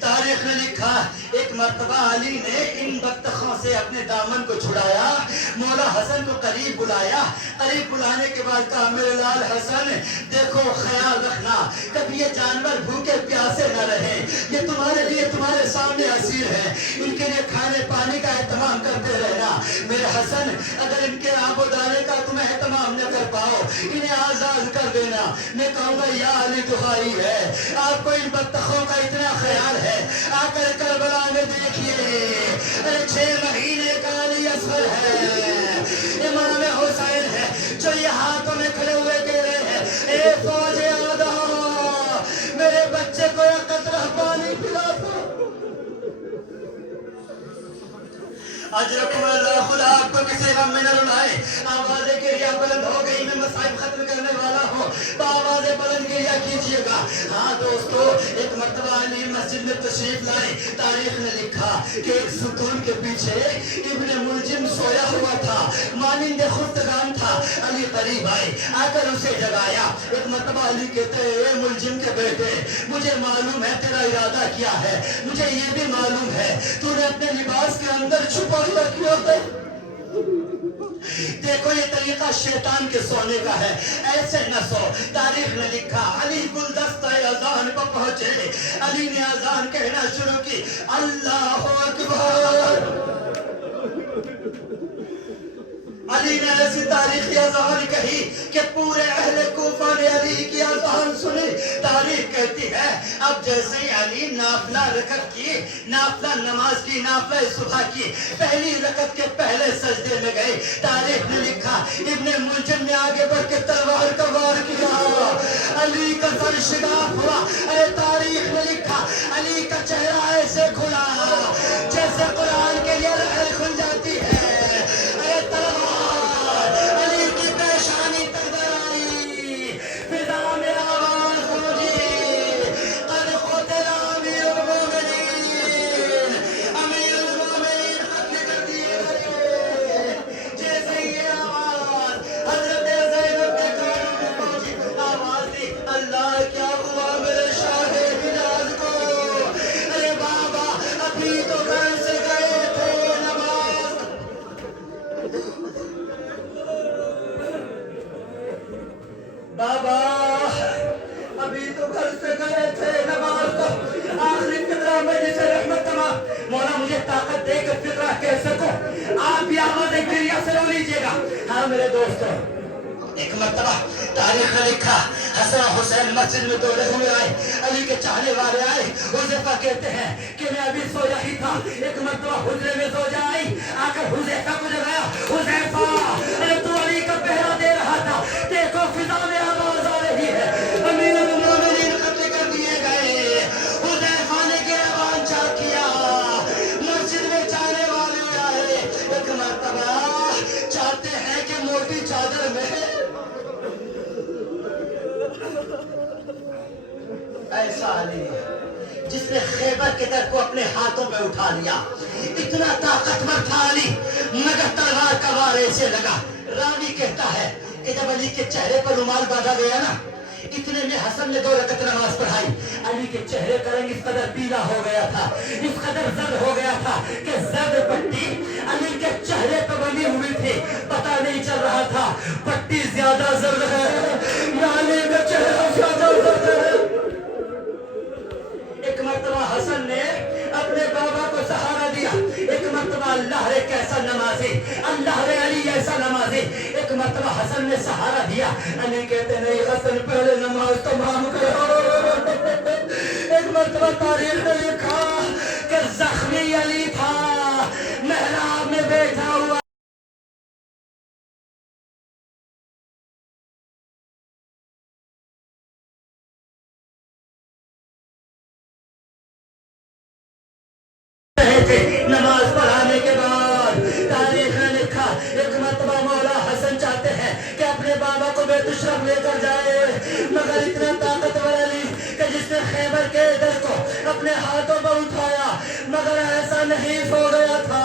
تاریخ نے لکھا ایک مرتبہ علی نے ان بطخوں سے اپنے دامن کو چھڑایا، مولا حسن کو قریب بلایا، قریب بلانے کے بعد کہا میرے لال حسن دیکھو خیال رکھنا کبھی یہ جانور بھوکے پیاسے نہ رہیں، یہ تمہارے لیے تمہارے سامنے اسیر ہیں، ان کے لیے کھانے پانی کا اہتمام کرتے رہنا۔ میرے حسن اگر ان کے آب و دانے کا تم اہتمام نہ کر پاؤ انہیں آزاد کر دینا۔ میں کہوں گا یا علی دعائی ہے آپ کو ان بطخوں کا اتنا خیال ہے، آ کر کربلا میں دیکھیے 6 مہینے کا علی اصغر ہے، امام حسین ہے جو یہ ہاتھوں میں کھڑے ہوئے کہہ رہے ہیں اے فوج آدھا میرے بچے کو ایک قطرہ پانی پلا دو۔ اجرکم اللہ، خدا آپ کو کسی غم میں نہ رلائے۔ آوازیں گریہ بلند ہو گئی، میں مصائب ختم کرنے والا ہوں، آوازیں بلند گریہ کیجئے گا۔ ہاں دوستو ایک مرتبہ علی مسجد میں تشریف لائے، تاریخ نے لکھا کہ ایک ستون کے پیچھے ابن ملجم سویا ہوا تھا، مانند خفتگان تھا، علی قریب آئے، آ کر اسے جگایا۔ ایک مرتبہ علی کہتے ہیں اے ملجم کے بیٹے مجھے معلوم ہے تیرا ارادہ کیا ہے، مجھے یہ بھی معلوم ہے تو نے اپنے لباس کے اندر چھپا ہوا کیا ہے۔ دیکھو یہ طریقہ شیطان کے سونے کا ہے، ایسے نہ سو۔ تاریخ نے لکھا علی گلدستہ اذان پر پہنچے، علی نے اذان کہنا شروع کی اللہ اکبر۔ علی نے ایسی تاریخی اذان کہی کہ پورے اہل کوفہ نے علی کی اذان سنی۔ تاریخ کہتی ہے اب جیسے ہی علی نافلہ رکعت کی، نافلہ نماز کی، نافلہ صبح کی پہلی رکعت کے پہلے سجدے میں گئے، تاریخ نے لکھا ابن ملجم نے آگے بڑھ کے تلوار کا وار کیا، علی کا سر شگاف ہوا۔ اے تاریخ نے لکھا علی کا چہرہ ایسے کھلا جیسے قرآن کے لیے لہر کھل جاتی ہے، اے تلوار علی کی پیشانی تک درائی، فضا میں آواز گونجی قد قتل امیر المومنین، امیر المومنین قتل کر دیے گئے۔ جیسے یہ آواز حضرت زینب کے کانوں میں پہنچی، آواز دی اللہ کیا ہوا میرے شاہ حجاز کو، ارے بابا ایک مرتبہ تاریخ نے لکھا حسن حسین مسجد میں دوڑے ہوئے آئے, علی کے چاہنے والے آئے. حذیفہ کہتے ہیں کہ میں ابھی سویا ہی تھا, ایک مرتبہ حجرے میں زوجہ آئی, آ کر حذیفہ کو جگایا. حذیفہ ارے تو علی کا پہرا دے رہا تھا, دیکھو فضا میں آواز آ رہی ہے, امیر المومنین قتل کر دیے گئے. حذیفہ نے گریبان چاک کیا, مسجد میں چاہنے والے آئے. ایک مرتبہ چاہتے ہیں کہ موٹی چادر میں ایسا علی جس نے خیبر کے در کو اپنے ہاتھوں میں اٹھا لیا. اتنا طاقتور تھا علی, مگر تلوار کا وار ایسے لگا. راوی کہتا ہے کہ جب علی کے چہرے پر رومال باندھا گیا نا, اتنے میں حسن نے 2 رکعت نماز پڑھائی. علی کے چہرے کا رنگ اس قدر پیلا ہو گیا تھا, اس قدر زرد ہو گیا تھا کہ زرد پٹی علی کے چہرے پہ بنی ہوئی تھی. پتہ نہیں چل رہا تھا پٹی زیادہ زرد ہے یا علی کا چہرہ زیادہ زرد ہے. ایک مرتبہ حسن نے اپنے بابا کو سہارا دیا. ایک مرتبہ اللہ رے کیسا نمازی, اللہ رے علی ایسا نمازی. ایک مرتبہ حسن نے سہارا دیا. علی کہتے نہیں حسن پہلے نماز تمام کرو. ایک مرتبہ تاریخ نے لکھا کہ زخمی علی تھا, محراب میں بیٹھا ہوا نماز پڑھانے کے بعد. تاریخ نے لکھا ایک مرتبہ مولا حسن چاہتے ہیں کہ اپنے بابا کو بیت الشرف لے کر جائے, مگر اتنا طاقتور علی کہ جس نے خیبر کے در کو اپنے ہاتھوں پر اٹھایا, مگر ایسا نہیں ہو گیا تھا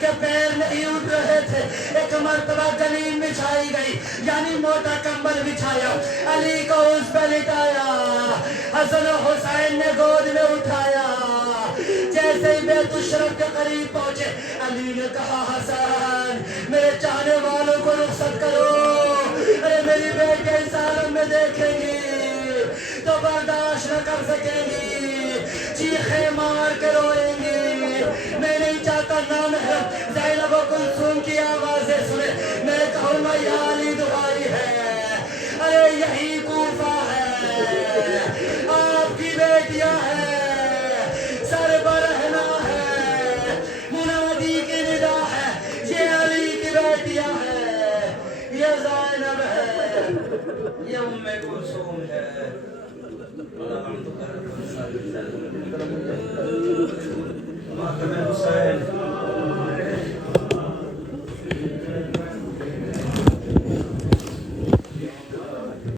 کہ پیر نہیں اٹھ رہے تھے. ایک مرتبہ گلیم بچھائی گئی, یعنی موٹا کمبل بچھایا, علی کو اس پہ لٹایا, حسن و حسین نے گود میں اٹھایا. جیسے ہی بیت الشرف کے قریب پہنچے, علی نے کہا حسن میرے چاہنے والوں کو رخصت کرو, ارے میری بیٹی اس عالم میں دیکھیں گی تو برداشت نہ کر سکیں گی, چیخیں مار کے روئیں گی. میں نہیں چاہتا نامحرم زینب و کلثوم کی آوازیں سنے. میں کہوں گا یا علی دعائی ہے, ارے یہی کوفہ ہے, آپ کی بیٹیاں ہیں, سر برہنا ہے, منادی کی ندا ہے, یہ علی کی بیٹیاں ہیں, یہ زینب ہے, یہ ام کلثوم ہے.